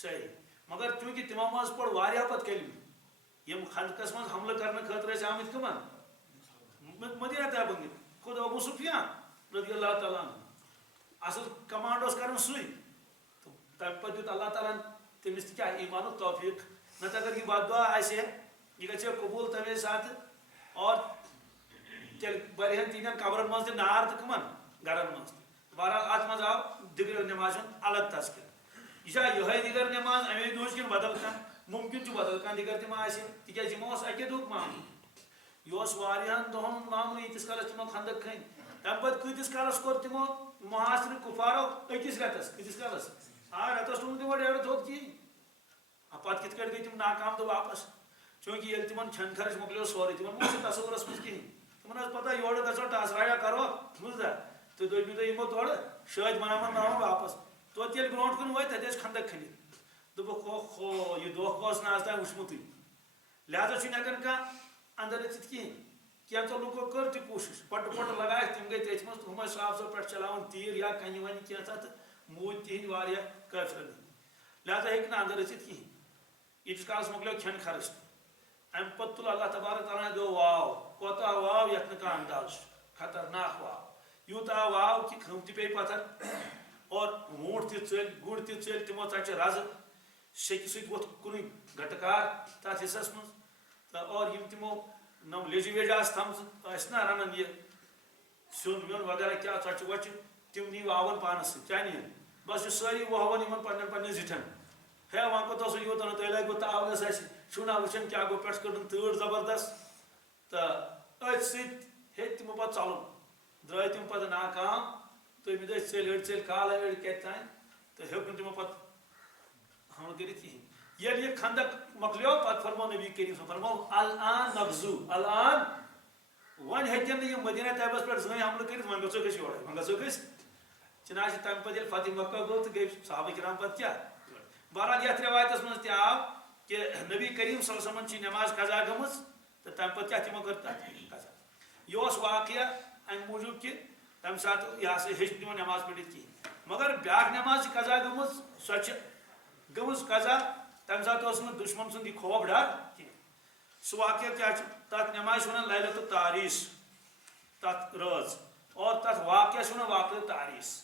صحیح مگر چونکہ تمو مز پڑ واریاہ پت کلمہ یم خندقس مز حملہ کرنے خاطر آمت کمن مدینہ طیبہ خود ابو سفیان رضی اللہ تعالیٰ عنہ اصل کمانڈ اس کرن سوئی تو تم پتہ دیت اللہ تعالیٰ تمس تہ کیا ایمان توفیق نت اگر یہ بد دعا آسے یہ گژھِ قبول تمے ساتھ اور تیل برہن تہندین قبرن مز تہ نار تہ کمن گرن مز بہرحال ات مز آو دگر نماز الگ تذکر یہ دگر نماز امی دہ کن بدل کھانا ممکن بدل کھانا دگر تم تیز یہ اکہ دہ معاملہ یہ واریاہن دہن معاملہ یتس کالس تمو خندق کھن تمہ پتہ کتس کالس کور تمو محاصر کفارو اکس ریتس کتس کالس ریتس تم تمو ڈیڑھ دھوت کہین پتہ کت کٹ گئی تم ناکام تو واپس چونکہ یل تمن چھن خرچ مکلیو سورے تمن مو تصورس مز کہین تمن پتہ یور گھو ٹاس رایا کرو بوزا تو دۄیمہِ دۄہ یِمو تورٕ شٲدۍ مناوان ناوان واپس توتہِ ییٚلہِ برونٛٹھ کُن وٲتۍ تَتہِ ٲسۍ خندق کھٔنِتھ دوٚپُکھ اوہو یہِ دھوکہٕ اوس نہٕ آز تام وٕچھمُتٕے لہذا چھُنہٕ ہٮ۪کان کانٛہہ اندر أژِتھ کِہیٖنۍ کینٛژو لُکو کٔر تہِ کوٗشِش پٹہٕ لگایَکھ تِم گٔے تٔتھۍ منٛز ہُم ٲسۍ صاف صاف پٮ۪ٹھ چلاوان تیٖر یا کَنہِ وَنہِ کینٛژھا تہٕ موٗدۍ تِہِنٛدۍ واریاہ کٲفرَن ہٕنٛدۍ لہذا ہیٚکہِ نہٕ اندر أژِتھ کِہیٖنۍ ییٖتِس کالس مۄکلیو کھٮ۪ن خرٕچ اَمہِ پتہٕ تُل اللہ تبارک تعالیٰ گوٚو واو کوتاہ واو یَتھ نہٕ کانٛہہ انداز چھُ خطرناک واو یوٗتاہ واو کہ کھم تہ پے پتھر اور وونٹ تہ ژٔلۍ گُر تہ ژٔلۍ تمو ژچہِ رزٕ سیٚکہِ سۭتۍ ووٚتھ کُنُے گٹکار تتھ حصس منٛز تہٕ اور یم تمو نم لیجہِ ویجہِ آسہٕ تھمژٕ ٲسۍ نا رنان یہ سیُن ویُن وغیرہ کیٛاہ ژۄچہِ وۄچہِ تم نی واون پانس سۭتۍ کیٛاہ نِیَن بس یہ سٲری وہوان یمن پننٮ۪ن زِٹھٮ۪ن ہے وۄنۍ کوٚت سُہ یوٗتاہ نہٕ تۄہہِ لگوٕ تاونس اسہِ چھُو نا وٕچھان کیٛاہ گوٚو پٮ۪ٹھٕ کٔڑٕن تۭر زبردست تہٕ أتھۍ سۭتۍ ہیٚتۍ تمو پتہٕ ژلُن درٛاے تم پتہٕ ناکام تُہۍ مےٚ دٔسۍ ژٔلۍ أڑۍ ژٔلۍ کالہٕ أڑۍ کتہِ تانۍ تہٕ ہیوٚک نہٕ تمو پتہٕ حملہٕ کٔرِتھ کِہیٖنۍ ییٚلہِ یہِ خندق مۄکلیو پتہٕ فرموو نبی کریم صٲب فرموو الان نغزو الان وۄنۍ ہیٚکن نہٕ یِم مدینہ طیبس پٮ۪ٹھ زٕہٕنۍ حملہٕ کٔرِتھ وۄنۍ گژھو أسۍ یورے وۄنۍ گژھو أسۍ چنانچہ تمہِ پتہٕ ییٚلہِ فتح مکہ گوٚو تہٕ گٔے صحابہ کرام پتہٕ کیٛاہ بہرحال یتھ رٮ۪وایتس منٛز تہِ آو کہ نبی کریم صلی اللہ علیہ وسلم چھِ نٮ۪ماز قضا گٔمٕژ تہٕ تمہِ پتہٕ کیٛاہ تِمو کٔر تتھ قضا یہِ اوس واقعہ امہِ موٗجوٗب کہ تمہِ ساتہٕ یہ ہسا ہیٚچ تِمو نٮ۪ماز پٔرِتھ کِہیٖنۍ مگر بیٛاکھ نٮ۪ماز چھِ قضا گٔمٕژ سۄ چھِ گٔمٕژ قضا تمہِ ساتہٕ اوس نہٕ دُشمن سُنٛد یہِ خوف ڈر کینٛہہ سُہ واقعہ کیٛاہ چھُ تتھ نٮ۪مازِ چھِ ونان لیلۃ التعریٖس تتھ رٲژ اور تتھ واقعہ چھِ ونان واقعہ تعریٖس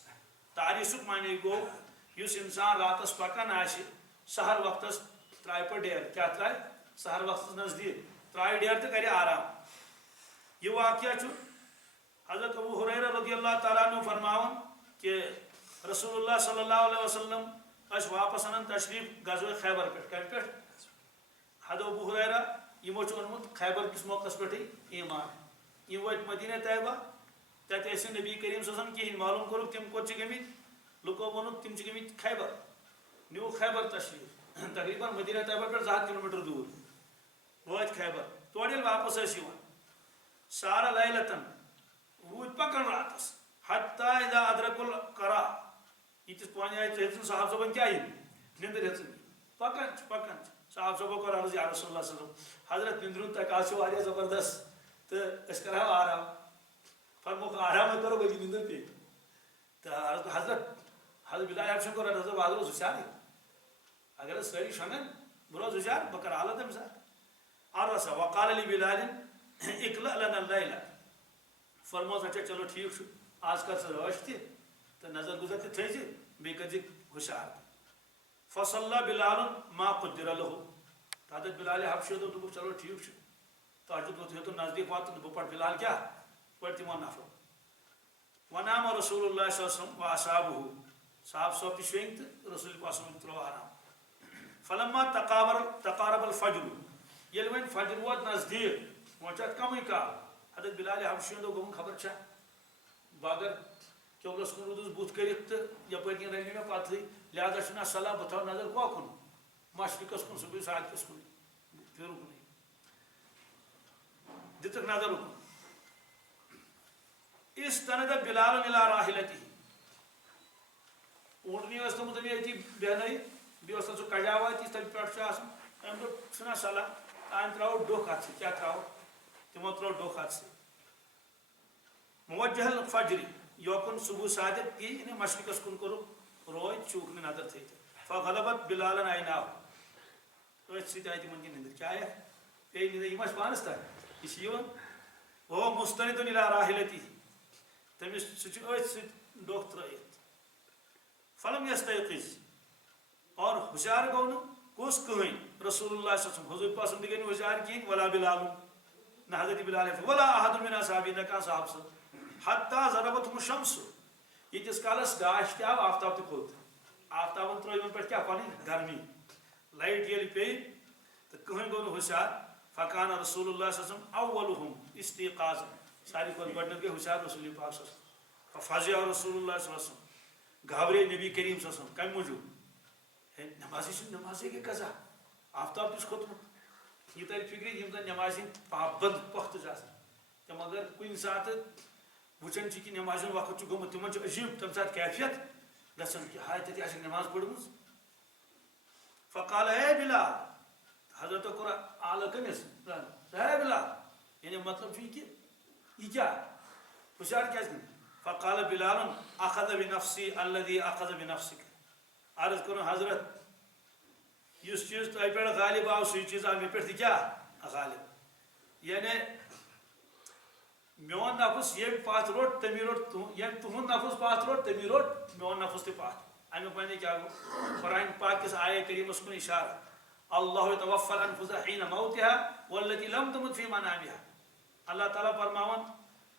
تعریٖسُک معنی گوٚو یُس انسان راتس پکان آسہِ سحر وقتس ترٛایہِ پتہٕ ڈیر کیٛاہ ترٛایہِ سحر وقتس نزدیٖک ترٛایہِ ڈیر تہٕ کرِ آرام یہ واقعہ چھُ حضرت ابو ہریرہ رضی اللہ تعالیٰ عنہ فرماون کہ رسول اللہ صلی اللہ علیہ وسلم ٲسۍ واپس انان تشریف غزوہ خیبر پٮ۪ٹھ کمہِ پٮ۪ٹھ حضرت ابو ہریرہ یمو چھُ اوٚنمُت خیبر کِس موقعس پٮ۪ٹھٕے ایمان یِم وٲتۍ مدینہ طیبہ تتہِ ٲسۍ نہٕ نبی کریم صلی اللہ علیہ وسلم کہیٖنۍ معلوٗم کوٚرُکھ تِم کوٚت چھِ گٔمٕتۍ لُکو ووٚنُکھ تِم چھِ گٔمٕتۍ خیبر نیوٗ خیبر تشریف تقریباً مدینہ طیبہ پٮ۪ٹھ 200 کلومیٹر دوٗر وٲتۍ خیبر تورٕ ییٚلہِ واپس ٲسۍ یِوان سارا لیلتن روٗدۍ پکان راتس حتیٰ اذا ادرک القرا ییٖتِس پانہِ آیہِ ہیٚژٕن صاحب صٲبن کیٛاہ یِن نِندٕر ہیٚژٕن پکان چھِ صاحب صٲبو کوٚر عرض یا رسول اللہ صلی اللہ علیہ وسلم حضرت نِندرُن تۄہہِ آز چھُ واریاہ زبردست تہٕ أسۍ کرہاو آرام فرموکھ آرامٕے کرو ؤلِو نِندٕر پیٚیہِ تہٕ حضرت بِلال حبشن کوٚر عرض بہٕ حظ روزٕ ہُشارٕے اگر حظ سٲری شۄنٛگن بہٕ روزٕ ہُشار بہٕ کرٕ حالت تمہِ ساتہٕ عرض وقال لبلال اقلع لنا اللیلہ فرموس اچھا چلو ٹھیک چھُ آز کر ژٕ رٲچھ تہِ تہٕ نظر گُزر تہِ تھٲیزِ بیٚیہِ کٔرزِ ہُشار فصلی بلال ما قدر له حضرت بلال حبشی دوٚپُکھ چلو ٹھیک چھُ تہجُد ہیوٚتُن نزدیٖک واتُن بہٕ پرٕ بلال کیٛاہ پٔرۍ تِمو نفرو ونام رسول اللہ صلی اللہ علیہ وسلم واصحابہ صاحب صٲب تہِ شۄنٛگۍ تہٕ رسول پاک صٲبن ترٛوو آرام فلما تقارب الفجر ییٚلہِ وۄنۍ فجر ووت نزدیٖک وۄنۍ چھُ اتھ کمٕے کال حضرت بلال حبشی دوٚپُن خبر چھا بہٕ اگر قبلس کُن روٗدُس بُتھ کٔرِتھ تہٕ یپٲرۍ کِنۍ رنہِ مےٚ پتہٕے لہذا چھُ مےٚ صلح بہٕ تھاوٕ نظر کوکُن مشرقس کُن صُبحٲے صادقس کُن پھِرُکُنٕے دِژٕکھ نظر اُکُن استند بلال الى راحلته اونٹنی ٲس تھٲومٕژ أمۍ أتی بیٚہنٲیِتھ بیٚیہِ اوس تَتھ سُہ کجاوات یُس تَتہِ پٮ۪ٹھ چھُ آسان أمۍ دوٚپ چھُنا صلح أمۍ ترٛاوو ڈوٚکھ اَتھ سۭتۍ کیٛاہ ترٛاوو تِمو ترٛوو ڈوٚکھ اَتھ سۭتۍ موجہ الفجر یوکُن صبح صادق یعنی مشرقس کُن کوٚرُکھ روید چوکن نظر تھیت فغلبت بلالن عیناہ أتھ سۭتۍ آیہِ تِمن کیٚنٛہہ نِندٕر کیٛاہ پیٚیہِ نِندٕر یہِ ما چھِ پانس تانۍ یہِ چھِ یِوان وہ مستندن الی راحلتی تٔمِس سُہ چھُ أتھۍ سۭتۍ ڈوٚکھ ترٲیِتھ فلم یستیقظ اور ہوشیار گوٚو نہٕ کُس کٕہٕنۍ رسول اللہ صلی اللہ علیہ وسلم حضور پاک سُنٛد گٔے نہٕ ہوشیار کِہیٖنۍ ولا بلال نہ حضرت بلال ولا احد من اصحابی نہ کانٛہہ صحابہٕ سُنٛد حتیٰ ضربتہم الشمس ییٖتِس کالس گاش تہِ آو آفتاب تہِ کھوٚت آفتابن ترٲو یِمن پٮ۪ٹھ کیٛاہ پنٕنۍ گرمی لایٹ ییٚلہِ پیٚیہِ تہٕ کٕہٕنۍ گوٚو نہٕ ہوشیار فکان رسول اللہ صلی اللہ علیہ وسلم اولہم استیقاظا ساروی کھۄتہٕ گۄڈنیٚتھ گٔے ہوشیار رسول پاک صلی اللہ علیہ وسلم ففزع رسول اللہ صلی اللہ علیہ وسلم گھابرے نبی کریم صلی اللہ علیہ وسلم کمہِ موٗجوٗب ہے نمازی چھُ نمازے گٔے قضا آفتاب تہِ چھُ کھوٚتمُت یہِ ترِ فِکرِ یِم زن نمازِ ہٕنٛدۍ پابنٛد پۄختہٕ چھِ آسان تِم اگر کُنہِ ساتہٕ وٕچھان چھِ کہِ نمازِ ہُنٛد وقت چھُ گوٚمُت تِمن چھُ عجیٖب تمہِ ساتہٕ کیفیت گژھان کہِ ہاے تتہِ آسٮ۪کھ نماز پٔرمٕژ فقال اے بلال حضرتو کوٚر آلہٕ کٔمِس اے بلال یعنی مطلب چھُ یہِ کہِ یہِ کیٛاہ ہوشیار کیٛازِ گٔے فقال بلال اخذ بنفسی الذي اخذ بنفسك عرض کوٚرُن حضرت یُس چیٖز تۄہہِ پٮ۪ٹھ غالب آو سُے چیٖز آو مےٚ پٮ۪ٹھ تہِ کیٛاہ غالب یعنی میون نفس ییٚمۍ پتھ روٚٹ تٔمی روٚٹ ییٚمۍ تُہُنٛد نفس پتھ روٚٹ تٔمی روٚٹ میون نفس تہِ پتھ امیُک معنی کیٛاہ گوٚو قرآن پاک کِس آیے کریٖمس کُن اِشارٕ اللہ یتوفى الانفس حین موتها والتي لم تمت في منامها اللہ تعالیٰ فرماوان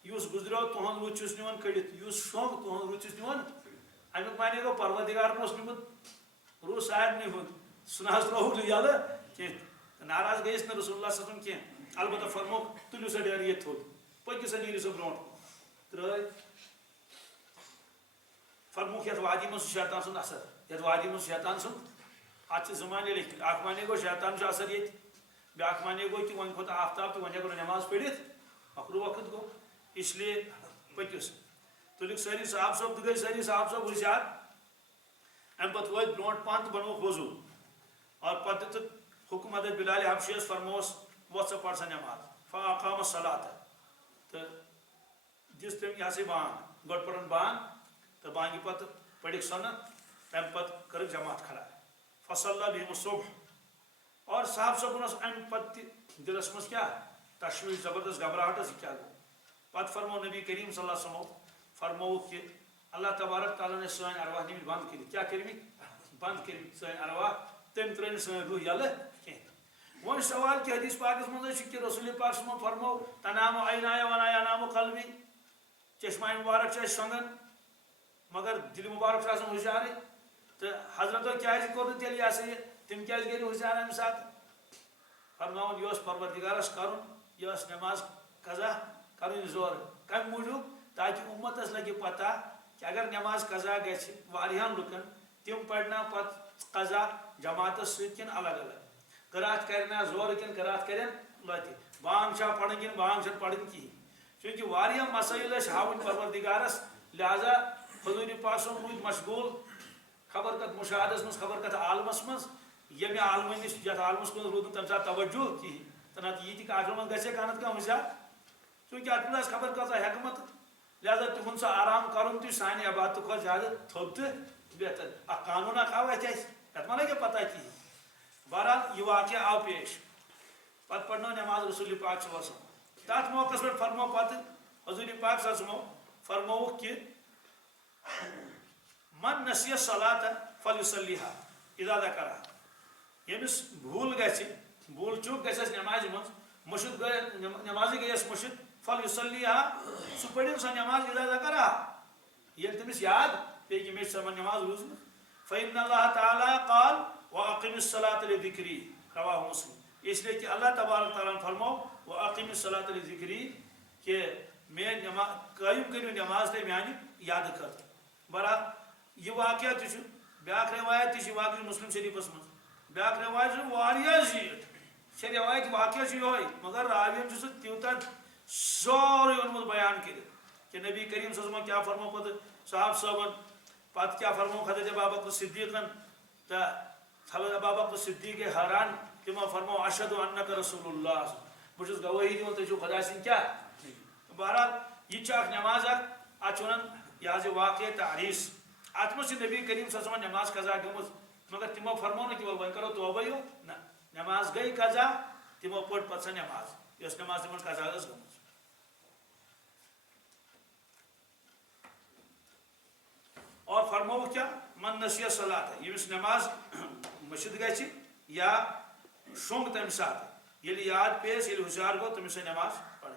یُس گُزریو تُہُنٛد روٗد چھُس نِوان کٔڑِتھ یُس شۄنٛگ تُہُنٛد روٗد چھُس نِوان امیُک معنی گوٚو پروردگارن اوس نیُمُت روٗد سارنٕے ہُنٛد سُہ نہ حظ ترٛووُکھ نہٕ یَلہٕ کینٛہہ تہٕ ناراض گٔیَس نہٕ رسول اللہ صلی اللہ علیہ وسلم کینٛہہ البتہ فرموکھ تُلِو سا ڈیرٕ ییٚتہِ تھوٚد پٔکِو سا نیٖرِو سا برونٛٹھ ترٛٲے فرموکھ یتھ وادی منٛز چھُ شیطان سُنٛد اثر یتھ وادی منٛز چھُ شیطان سُنٛد اتھ چھِ زٕ معنی لیکھِتھ اکھ معنی گوٚو شیطان چھُ اثر ییٚتہِ بیٛاکھ معنی گوٚو کہِ وۄنۍ کھوٚت آفتاب تہٕ وۄنۍ ہیٚکو نہٕ نٮ۪ماز پٔرِتھ مۄکلو وقت گوٚو اس لیے پٔکِو سا تُلِکھ سٲری صاحب صٲب تہٕ گٔے سٲری صاحب صٲب ہوشیار امہِ پتہٕ وٲتۍ برونٛٹھ پہن تہٕ بنووُکھ وضوٗ اور پتہٕ دِتُکھ حُکم حضرت بلال حبشیَس فرمووُس وۄتھ سا پر سا نٮ۪ماز فاقام الصلاۃ تہٕ دِژ تٔمۍ یہِ ہسا یہِ بانگ گۄڈٕ پٔرٕن بانگ تہٕ بانگہِ پتہٕ پٔرِکھ سۄنت تمہِ پتہٕ کٔرٕکھ جماعت کھڑا فصلی بِہِم الصبح اور صاحب صٲبن اوس امہِ پتہٕ تہِ دِلس منٛز کیٛاہ تشویش زبردست گھبراہٹ ٲس یہِ کیٛاہ گوٚو پتہٕ فرموو نبی کریم صلی اللہ علیہ وسلم فرمووُکھ کہِ اللہ تبارک تعالیٰ نے سٲنۍ ارواح نِمٕتۍ بنٛد کٔرِتھ کیٛاہ کٔرمٕتۍ بنٛد کٔرمٕتۍ سٲنۍ ارواح تٔمۍ ترٛٲے نہٕ سٲنۍ روح یَلہٕ کینٛہہ وۄنۍ سوال کہِ حدیث پاکس منٛز حظ چھُ کہِ رسول پاک صلی اللہ علیہ وسلم فرموو تنامُ عینایہ ولا ینامُ قلبی چشمہ مبارک چھِ أسۍ شۄنٛگان مگر دِلہِ مبارک چھُ آسان ہوشیارٕے تہٕ حضرتو کیٛازِ کوٚر نہٕ تیٚلہِ یہِ ہسا یہِ تِم کیٛازِ گٔے نہٕ ہوشیار اَمہِ ساتہٕ فرماوُن یہِ اوس پروردگارس کرُن یہِ ٲس نٮ۪ماز قضا کرٕنۍ زورٕ کمہِ موٗجوٗب تاکہِ اُمتس لگہِ پتہ کہ اگر نٮ۪ماز قضا گژھِ واریاہن لُکن تِم پرنا پتہٕ قضا جماعتس سۭتۍ کِنہٕ الگ الگ قرات کرنا زورٕ کِنہٕ قرات کرن لتہِ بانگ چھا پرٕنۍ کِنہٕ بانگ چھنہٕ پرٕنۍ کِہیٖنۍ چوٗنٛکہِ واریاہ مسٲیل ٲسۍ ہاوٕنۍ پروردگارس لہذا حضوٗرِ پاک صٲب روٗدۍ مشغوٗل خبر کتھ مُشاہدس منٛز خبر کتھ عالمس منٛز ییٚمہِ عالمہٕ نِش یتھ عالمس کُن روٗد نہٕ تمہِ ساتہٕ توجہ کِہیٖنۍ تہٕ نتہٕ یہِ تہِ کافرن منٛز گژھِ ہے کانٛہہ نتہٕ کانٛہہ ہوشیار چوٗنٛکہِ اتھ منٛز آسہِ خبر کۭژاہ حکمت لہذا تِہُنٛد سُہ آرام کرُن تہِ سانہِ عبادتہٕ کھۄتہٕ زیادٕ تھوٚد تہٕ بہتر اکھ قانوٗن اکھ آو اتہِ اسہِ یتھ ما لگہِ پتہ کِہیٖنۍ بہرحال یہِ واقعہ آو پیش پتہٕ پرنٲو نٮ۪ماز رسول پاک صلی اللہ علیہ وسلم تتھ موقعس پٮ۪ٹھ فرموو پتہٕ حضوٗرِ پاک صلی اللہ علیہ وسلمو فرمووُکھ کہِ من نسی الصلاۃ فلیصلیھا اذا ذکرہا ییٚمِس بھوٗل گژھِ بھوٗل چوٗک گژھٮ۪س نٮ۪مازِ منٛز مٔشِد گٔے نٮ۪مازٕے گٔیَس مٔشِد فلیصلیھا سُہ پٔرِن سۄ نٮ۪ماز اذا ذکرہا ییٚلہِ تٔمِس یاد پیٚیہِ کہِ مےٚ چھِ سۄ نٮ۪ماز روٗزمٕژ فإن اللہ تعالیٰ قال وأقم الصلاۃ لذکری رواہ مسلم اس لیے کہ اللہ تبارک تعالیٰ ہن فرموو وأقم الصلاۃ لذکری کہ میٲنۍ نٮ۪ماز قٲیِم کٔرِو نٮ۪ماز تُہۍ میانہِ یادٕ خٲطرٕ بہرحال یہِ واقعہ تہِ چھُ بیٛاکھ روایت تہِ چھِ واقعہ مسلم شریٖفس منٛز بیٛاکھ روایت چھِ واریاہ زیٖٹھ چھِ روایت واقعہ چھُ یِہوے مگر راوِین چھُ سُہ تیوٗتاہ سورُے اوٚنمُت بیان کٔرِتھ کہ نبی کریم صلی اللہ علیہ وسلم کیٛاہ فرموو پتہٕ صحابہٕ صٲبن پتہٕ کیٛاہ فرمووُکھ حضرت ابوبکر صدیٖقن تہٕ حضرت ابوبکر صدیٖق گٔے حٲران تِمو فرموو اشہدُ انکَ رسول اللہ بہٕ چھُس گوٲہی دِوان تُہۍ چھِو خۄدا سٕنٛدۍ کیٛاہ بہرحال یہِ تہِ چھِ اکھ نٮ۪ماز اکھ اتھ چھِ ونان یہِ حظ یہِ واقعہ تعریٖس ات مز نبی کریم صلی اللہ علیہ وسلم نماز قضا گمز مگر تمو فرمو نا کہ ون کرو توبہ یو نا نماز گئی قضا تمو پڑ پتہ نماز یس نماز تمن قضا ٲس گٔمٕژ اور فرمو کیا من نسیہ صلاۃ یمس نماز مشد گژھِ یا شونگ تمہِ ساتہٕ ییٚلہِ یاد پیس ییٚلہِ ہوشیار گوٚو تٔمِس نماز پڑھِ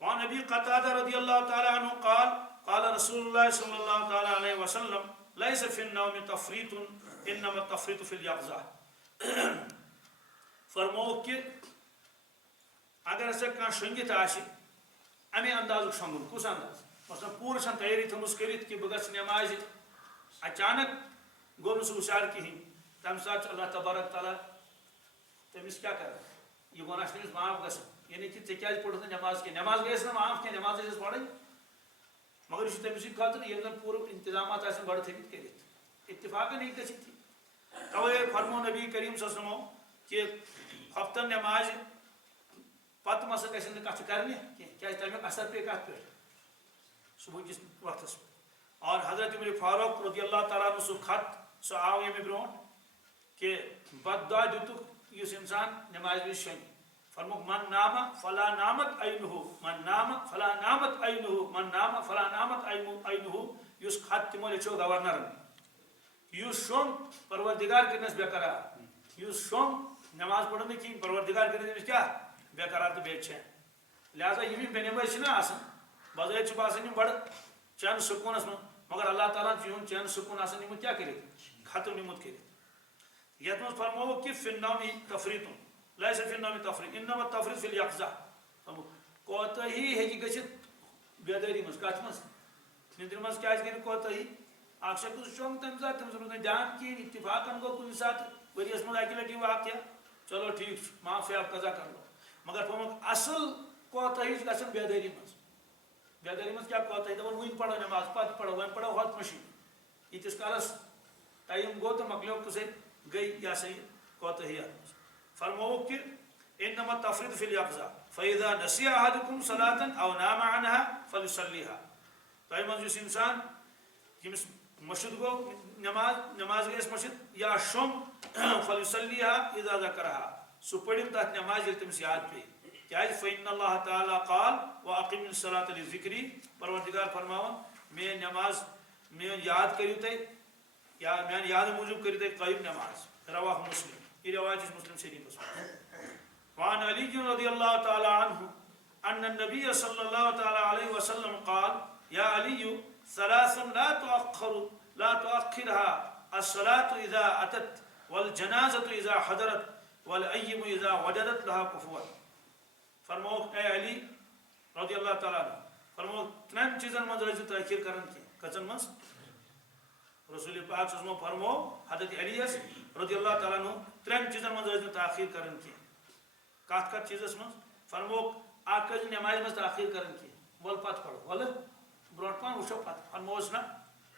وعن ابي قتادة رضي الله تعالى عنه قال قال رسول الله صلى الله تعالى عليه وسلم ليس في النوم تفريط انما التفريط في اليقظة فرمو کہ اگر ہسا کانٛہہ شونگِتھ آسہِ امے اندازُک شونگُن کُس انداز مثلاً پوٗرٕ چھَنہٕ تیٲری تھٲومٕژ کٔرِتھ کہِ بہٕ گژھٕ نٮ۪مازِ اچانک گوٚو نہٕ سُہ ہُشیار کِہیٖنۍ تَمہِ ساتہٕ چھُ اللہ تبارک تعالیٰ تٔمِس کیٛاہ کران یہِ گۄناہ چھُ تٔمِس معاف گژھان یعنی کہ ژےٚ کیٛازِ پوٚرُتھ نہٕ نٮ۪ماز کینٛہہ نٮ۪ماز گٔیَس نہٕ معاف کینٛہہ نٮ۪ماز ٲسِس پَرٕنۍ مگر یہِ چھُ تٔمۍ سٕنٛدِ خٲطرٕ ییٚلہِ زَن پوٗرٕ اِنتظامات آسن گۄڈٕ تھٲومٕتۍ کٔرِتھ اتفاقن ہیٚکہِ گٔژھِتھ تہِ تَوَے فرمو نبی کریم صلی اللہ علیہ وسلم کہ ہفتن نٮ۪مازِ پتہٕ مَسا گژھن نہٕ کَتھٕ کَرنہِ کینٛہہ کیٛازِ تَمیُک اثر پیٚیہِ کَتھ پٮ۪ٹھ صبحکِس وقتس پٮ۪ٹھ اور حضرت عمر فاروق رضی اللہ تعالیٰ عنہ سُہ خط سُہ آو ییٚمہِ برونٛٹھ کہ بد دعا دِتُکھ یُس اِنسان نٮ۪مازِ وِزِ شۄنگہِ فرموک من نام فلا نامت عینہُ من نام فلا نامت عینہُ من نام فلا نامت عینہُ یُس خط تِمو لیٚچھو گورنرن یُس شۄنگ پروردگار کٔرنس بے قرار یُس شۄنگ نٮ۪ماز پٔرٕن نہٕ کِہیٖنۍ پروردگار کٔرِنس أمِس کیٛاہ بے قرار تہٕ بے چین لہذا یِم یِم بےٚ نٮ۪مٲزۍ چھِنہ آسان بظٲہِر چھِ باسان یِم بڑٕ چین سکوٗنس منٛز مگر اللہ تعالیٰ ہن چھُ یِہُنٛد چین سکوٗن آسان نِمُت کیٛاہ کٔرِتھ ختم نِمُت کٔرِتھ یتھ منٛز فرمووُکھ کہ فی النوم تفریٖطُن لیس فی النوم تفریٖط انما التفریٖط فی الیقظہ کوتٲہی ہیٚکہِ گٔژھِتھ بیدٲری منٛز کتھ منٛز نِندرِ منٛز کیٛازِ گٔے نہٕ کوتٲہی اکھ شخص شۄنگ تمہِ ساتہٕ تٔمِس روٗد نہٕ دیان کِہیٖنۍ اتفاقن گوٚو کُنہِ ساتہٕ ؤریس منٛز اکہِ لٹہِ واقعہ چلو ٹھیٖک چھُ معافی آپ قضا کرو مگر فرموکھ اصل کوتٲہی چھِ گژھان بیدٲری منٛز بیدٲری منٛز کیٛاہ کوتٲہی دپان وُنہِ پرو نٮ۪ماز پتہٕ پرو وۄنۍ پرو ہۄتھ مٔشیٖد ییٖتِس کالس ٹایم گوٚو تہٕ مۄکلیو قٕصے گٔے یہِ ہسا یہِ کوتٲہی اتھ منٛز فرمووُکھ کہ انما التفریٖط فی الیقظہ فاذا نسیٰ احدکم صلاۃ او نام عنها فلیصلیھا تۄہہِ منٛز یُس انسان ییٚمِس مٔشِد گوٚو نٮ۪ماز گٔیَس مٔشِد یا شۄنگ فلیصلیھا اذا ذکرہا سُہ پٔرِو تتھ نٮ۪مازِ ییٚلہِ تٔمِس یاد پیٚیہِ کیٛازِ فإن اللہ تعالیٰ قال واقم الصلاۃ لذکری پروردگار فرماوان میٲنۍ نٮ۪ماز میٲنۍ یاد کٔرِو تُہۍ یا میانہِ یادٕ موٗجوٗب کٔرِو تُہۍ قٲیِم نٮ۪ماز رواہ مسلم یہ روایت چھِ مسلم شریفس منٛز وعن علی رضی اللہ تعالیٰ عنہ ان النبی صلی اللہ تعالیٰ علیہ وسلم قال یا علی ثلاث لا تؤخرها الصلاة اذا اتت والجنازة اذا حضرت والأيم اذا وجدت لها كفوا فرموک اے علی رضی اللہ تعالیٰ عنہ فرموک ترٛٮ۪ن چیٖزن منٛز ٲسِو تٲخیٖر کران کینٛہہ کٔژن منٛز رسول پاک صلی اللہ علیہ وسلم فرمو حضرت علی یس رضی اللہ تعالیٰ عنہ ترٛٮ۪ن چیٖزن منٛز ٲسۍ نہٕ تاخیٖر کران کینٛہہ کتھ کتھ چیٖزس منٛز فرموک اکھ ٲسۍ نٮ۪مازِ منٛز تاخیٖر کران کینٛہہ وَلہٕ پتہٕ پرو وَلہٕ برونٛٹھ پہن وٕچھو پتہٕ فرمووُس نہ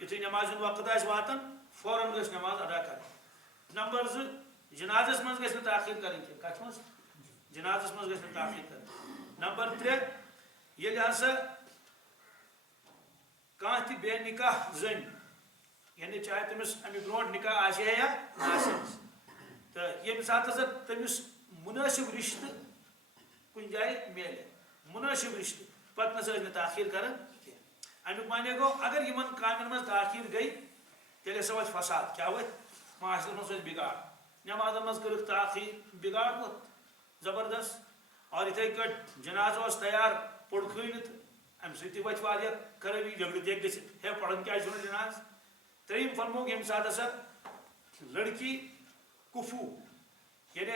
یُتھُے نٮ۪مازِ ہُنٛد وقت آسہِ واتان فوراً گٔژھ نٮ۪ماز ادا کرٕنۍ نمبر 2 جنازس منٛز گژھِ نہٕ تاخیٖر کرٕنۍ کینٛہہ کتھ منٛز جنازس منٛز گژھِ نہٕ تاخیٖر کرٕنۍ نمبر 3 ییٚلہِ ہسا کانٛہہ تہِ بے نکاح زٔنۍ یعنی چاہے تٔمِس امہِ برونٛٹھ نکاح آسہِ ہے یا نہ آسٮ۪س تہٕ ییٚمہِ ساتہٕ ہسا تٔمِس مُنٲسِب رِشتہٕ کُنہِ جایہِ میلہِ مُنٲسِب رِشتہٕ پتہٕ نسا ٲسۍ نہٕ تاخیٖر کران کینٛہہ امیُک معنی گوٚو اگر یِمن کامٮ۪ن منٛز تاخیٖر گٔے تیٚلہِ ہسا وۄتھِ فساد کیٛاہ وۄتھِ معاشرس منٛز وۄتھِ بِگاڑ نٮ۪مازن منٛز کٔرٕکھ تاخیٖر بِگاڑ ووٚتھ زبردست اور یِتھٕے کٲٹھۍ جنازٕ اوس تیار پوٚڑکھٕے نہٕ تہٕ امہِ سۭتۍ تہِ وۄتھِ واریاہ خرٲبی جھگڑٕ تہِ ہیٚکہِ گٔژھِتھ ہے پران کیٛازِ چھُنہٕ جناز ترٛیٚیِم فرموکھ ییٚمہِ ساتہٕ ہسا لڑکی کُفوٗ یعنی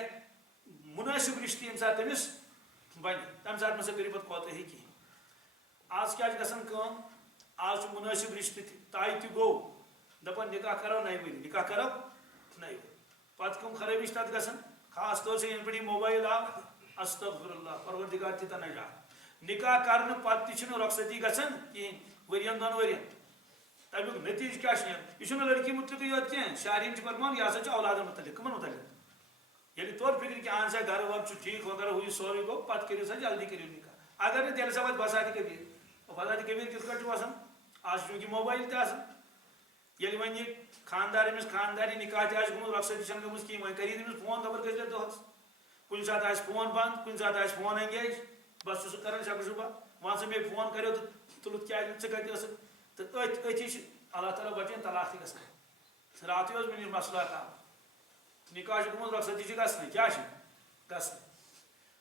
مُنٲسِب رِشتہٕ ییٚمہِ ساتہٕ تٔمِس بنہِ تمہِ ساتہٕ مَسا کٔرِو پتہٕ کوتٲہی کِہیٖنۍ آز کیٛاہ چھِ گژھان کٲم آز چھُ مُنٲسِب رِشتہٕ تہِ طے تہِ گوٚو دپان نکاح کرو نَیہِ ؤری نکاح کرو نَیہِ ؤری پتہٕ کٕم خرٲبی چھِ تتھ گژھان خاص طور سے ییٚمہِ پٮ۪ٹھ یہِ موبایل آو استغفر اللہ پروردگار تہِ تہ نجات نکاح کرنہٕ پتہٕ تہِ چھُنہٕ رۄخصتی گژھان کِہیٖنۍ ؤرین 2 ؤرین تمیُک نتیجہٕ کیٛاہ چھُ نیران یہِ چھُنہٕ لڑکی متعلقٕے یوت کینٛہہ شاہریٖن چھِ فرماوان یہِ ہسا چھُ اولادن متعلق کٕمن متعلق ییٚلہِ طور فِکرِ کہِ اہن سا گرٕ وَرٕ چھُ ٹھیٖک وغیرہ ہُہ یہِ سورُے گوٚو پتہٕ کٔرِو سا جلدی کٔرِو نکاح اگر نہٕ تیٚلہِ ہسا واتہِ بساطِ کبیٖر بساطِ کبیٖر کِتھ کٲٹھۍ چھُ وسان آج چونکہ موبائل تیل ون یہ خاندار امس خانداری نکاح تہ گومت رخصتی چھ گمت کہیں وی کری تمس فون خبر کس دہس کن سات فون بند کن سات فون انگیج بس سہ کران شب شبہ ون سا مے فون کرو تو تلت کیا ثت تو اتھی اللہ تعالیٰ بچن طلاق تہ گھن رات مے نش مسئلہ کم نکاح گومت رخصتی گھن کیا گھن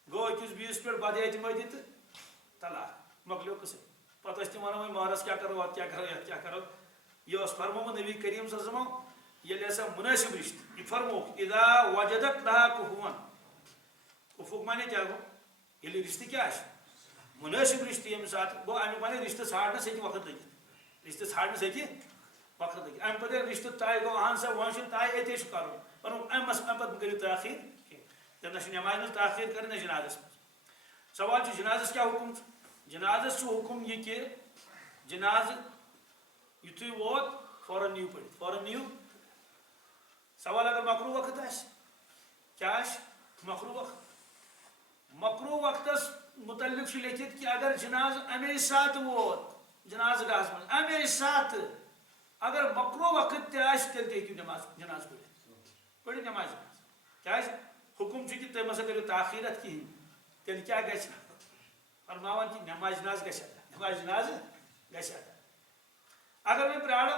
گو اکس بیس پہ بد اعتمادی تو طلاق مکلیو قصہ پتہ تم ونان مہرس کیا کرو ات کیا کرو یت کیا کرو یہ فرموت نبی کریم صلی اللہ علیہ وسلم یل ہسا مناسب رشتہ یہ فرموک اذا وجدت لها کفوا کفوک مانے کیا گو یل رشتہ کیا مناسب رشتہ یم سات گو امی مانے رشتہ ژھانڈنس ہیکہ وقت لگت رشتہ ژھانڈنس ہیکہ وقت لگت ام پتہ رشتہ طے گو اہن سا ون چھ طے اتے کرو ون ام پتہ کریو تاخیر نہ نماز میں تاخیر کریں نہ جنازس میں سوال جنازس کیا حکم جنازس حکم یہ کہ جناز یتھے ووت فوراً نیو پڑھت فوراً نیو سوال اگر مکرو وقت کیا مکرو وقتس متعلق لکھت کہ اگر جناز امی سات ووت جناز گاہس من امی سات اگر مکرو وقت تیل تھی جناز پڑھت نماز کیا حکم کہ تم ہسا کرو تاخیرت کہین تیل کیا گھس فرماوان کہ نماز جناز گھس اگر وی پرارو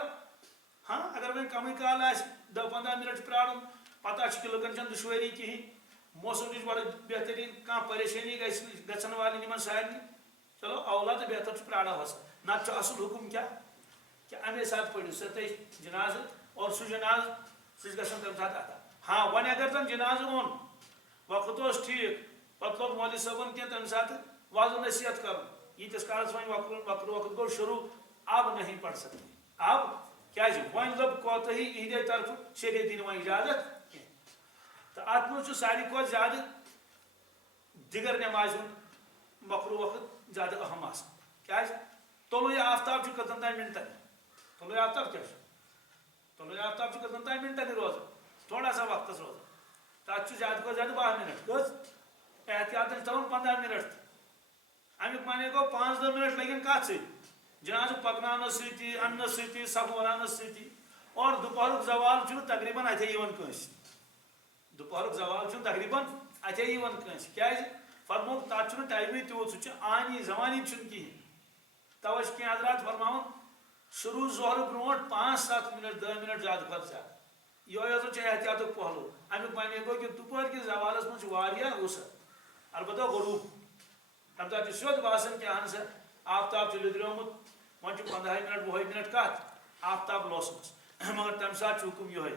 ہاں اگر وی کمی کال آس 10-15 منٹ پرارن پتہ کہ لکن چھ دشواری کہین موسم نش بڑا بہترین کھانا پریشانی گھن والن ان سارے چلو اولا تو بہتر پرارو ہسا نت اصل حکم کیا کہ امی سات پڑھو سہ تھی جناز اور سہ جناز سہ گھن تمہ سات ادا ہاں ون اگر تم جناز اون وقت اس ٹھیک پتہ لوگ مولوی صاحبن کی تمہ سات واضح نصیحت کر یتس کالس ون وقت گو شروع اب نہیں پڑھ سکتے اب کیا ون لب کوتہی اہدے طرف شریعت دین ون اجازت تو ات مجھ ساری کھت زیادہ دیگر نماز مکرو وقت زیادہ اہم آسان کیا طلوع آفتاب کتن تین منٹن طلوع آفتاب کیا طلوع آفتاب کتن تین منٹن روزان تھوڑا سا وقت روزان تک زیادہ کھت زیادہ 12 منٹ کس احتیاط تھون 15 منٹ امیک مانے گو 5-10 منٹ لگن کت سی جناز پکنانس ستی انس ستی سمورانس ستی اور دوپہر زوال تقریباً اتھے کنس دوپہر زوال تقریباً اتھے کنس کیا فرموک تک ٹائم تیوت سہ آنی زمانی کہین توے کی حضرات فرماون شروع ظہر برو 5-7 منٹ 10 منٹ زیادہ کھت زیادہ یہ احتیاط پہلو امیک مانے گو کہ دوپہر کس زوالس من وسعت البتہ غروب تمہ سات سیود باسان کہ اہن سا آفتاب لدریومت ون 15 منٹ 20 منٹ کت آفتاب لوسمس مگر تمہ سات حکم یہ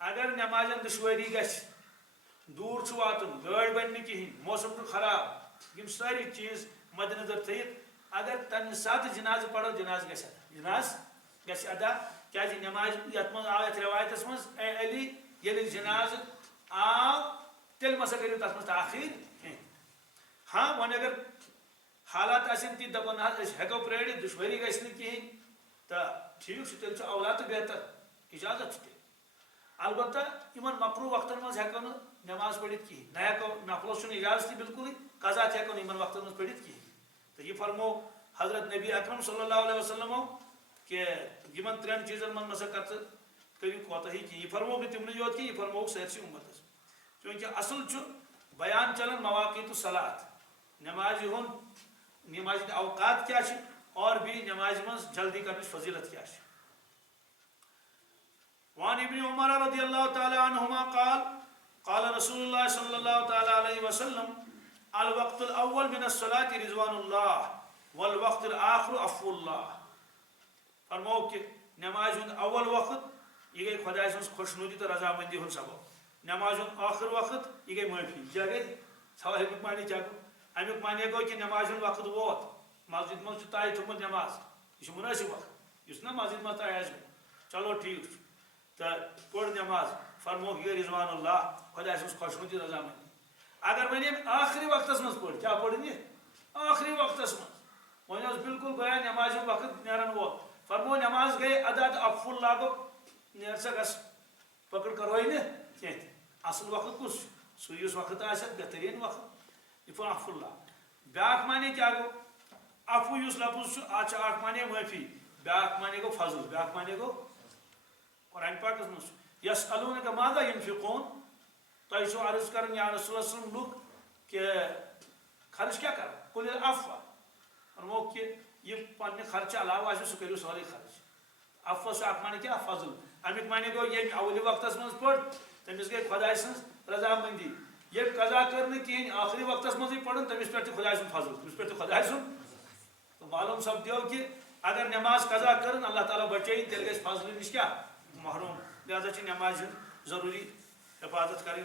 اگر نمازن دشواری گھس دور واتن گاڑی بن کہین موسم خراب یم ساری چیز مد نظر تھیت اگر تمہ سات جناز پڑھو جناز گھس ادا کیا نماز یت من آو یت روایتس من اے علی یل جناز آو تیل مسا کرو تر من تاخیر ہاں ون اگر حالات آسن تی دپان ہیکو پرٲڑِتھ دشواری گژھِ نہٕ کہین تو ٹھیک تیل چھ اولا تو بہتر اجازت تیل البتہ ان مکرو وقتن من ہیکو نماز پڑھت کہین نہ ہیکو نفلس چھ اجازت بالکل قضا ہیکو ان وقتن من پڑھت کہین تو یہ فرمو حضرت نبی اکرم صلی اللہ علیہ وسلم کہ ان 3 چیزن من نسا کرو کوتاہی کی یہ فرموک تمن یوت کہ یہ فرموک سارسی امتس چونکہ اصل بیان چلان مواقیت الصلاۃ نماز نماز اوقات کیا اور بھی نماز من جلدی کرنے فضیلت کیا وعن ابن عمر رضی اللہ تعالی عنہما قال قال رسول اللہ صلی اللہ تعالی علیہ وسلم الوقت الاول من الصلاة رضوان اللہ والوقت الاخر عفو اللہ فرمو کہ نماز اول وقت یہ گئی خدا سن خوشنودی تو رضامندی ہند سبب نماز آخر وقت یہ گئی معافی کیا گئی سوال امیک معنی کیا گو امیک معنی گو کہ نماز وقت ووت مسجد من طے تھومت نماز یہ مناسب وقت اس نا مسجد من طے آس چلو ٹھیک تو پڑھ نماز فرموک یہ رضوان اللہ خدا سن خوشنودی رضامندی اگر ون آخری وقتس من پڑھ کیا پڑھنی آخری وقتس من ون بالکل گیا نماز وقت نیرن وول فرمو نماز گئی ادا تو عفو اللہ گو نیر سا گس پکڑ کروی نا کی اصل وقت کس سویس وقت آسد بہترین وقت یہ عفو اللہ بیاکھ معنی کیا گو عفو یس لفظ آج اخ مانے معافی بیاکھ مانے گو فضل بیاکھ مانے گو قرآن پاک مز یسألونک ماذا ينفقون تہ چھو عرض کرن یا رسول اللہ صلی اللہ علیہ وسلم لوگ کہ خرچ کیا کر قل العفو فرمو کہ یہ پنہ خرچہ علاوہ آسو سہ کرو سورے خرچ عفو سے اخ مانے کیا فضل امیک مانے گو یہ اولی وقتس مز پڑ تمس گئی خدائے سن رضامندی یہ قضا کرنے کہین آخری وقتس مز پڑھن تمس پہ خدائے سن فضل تمس پہ خدائے سن تو معلوم سپدیو کہ اگر نماز قضا کرن اللہ تعالیٰ بچائیں تیل گژھِ فضل نش کیا محروم لہذا چھ نماز ضروری حفاظت کریں.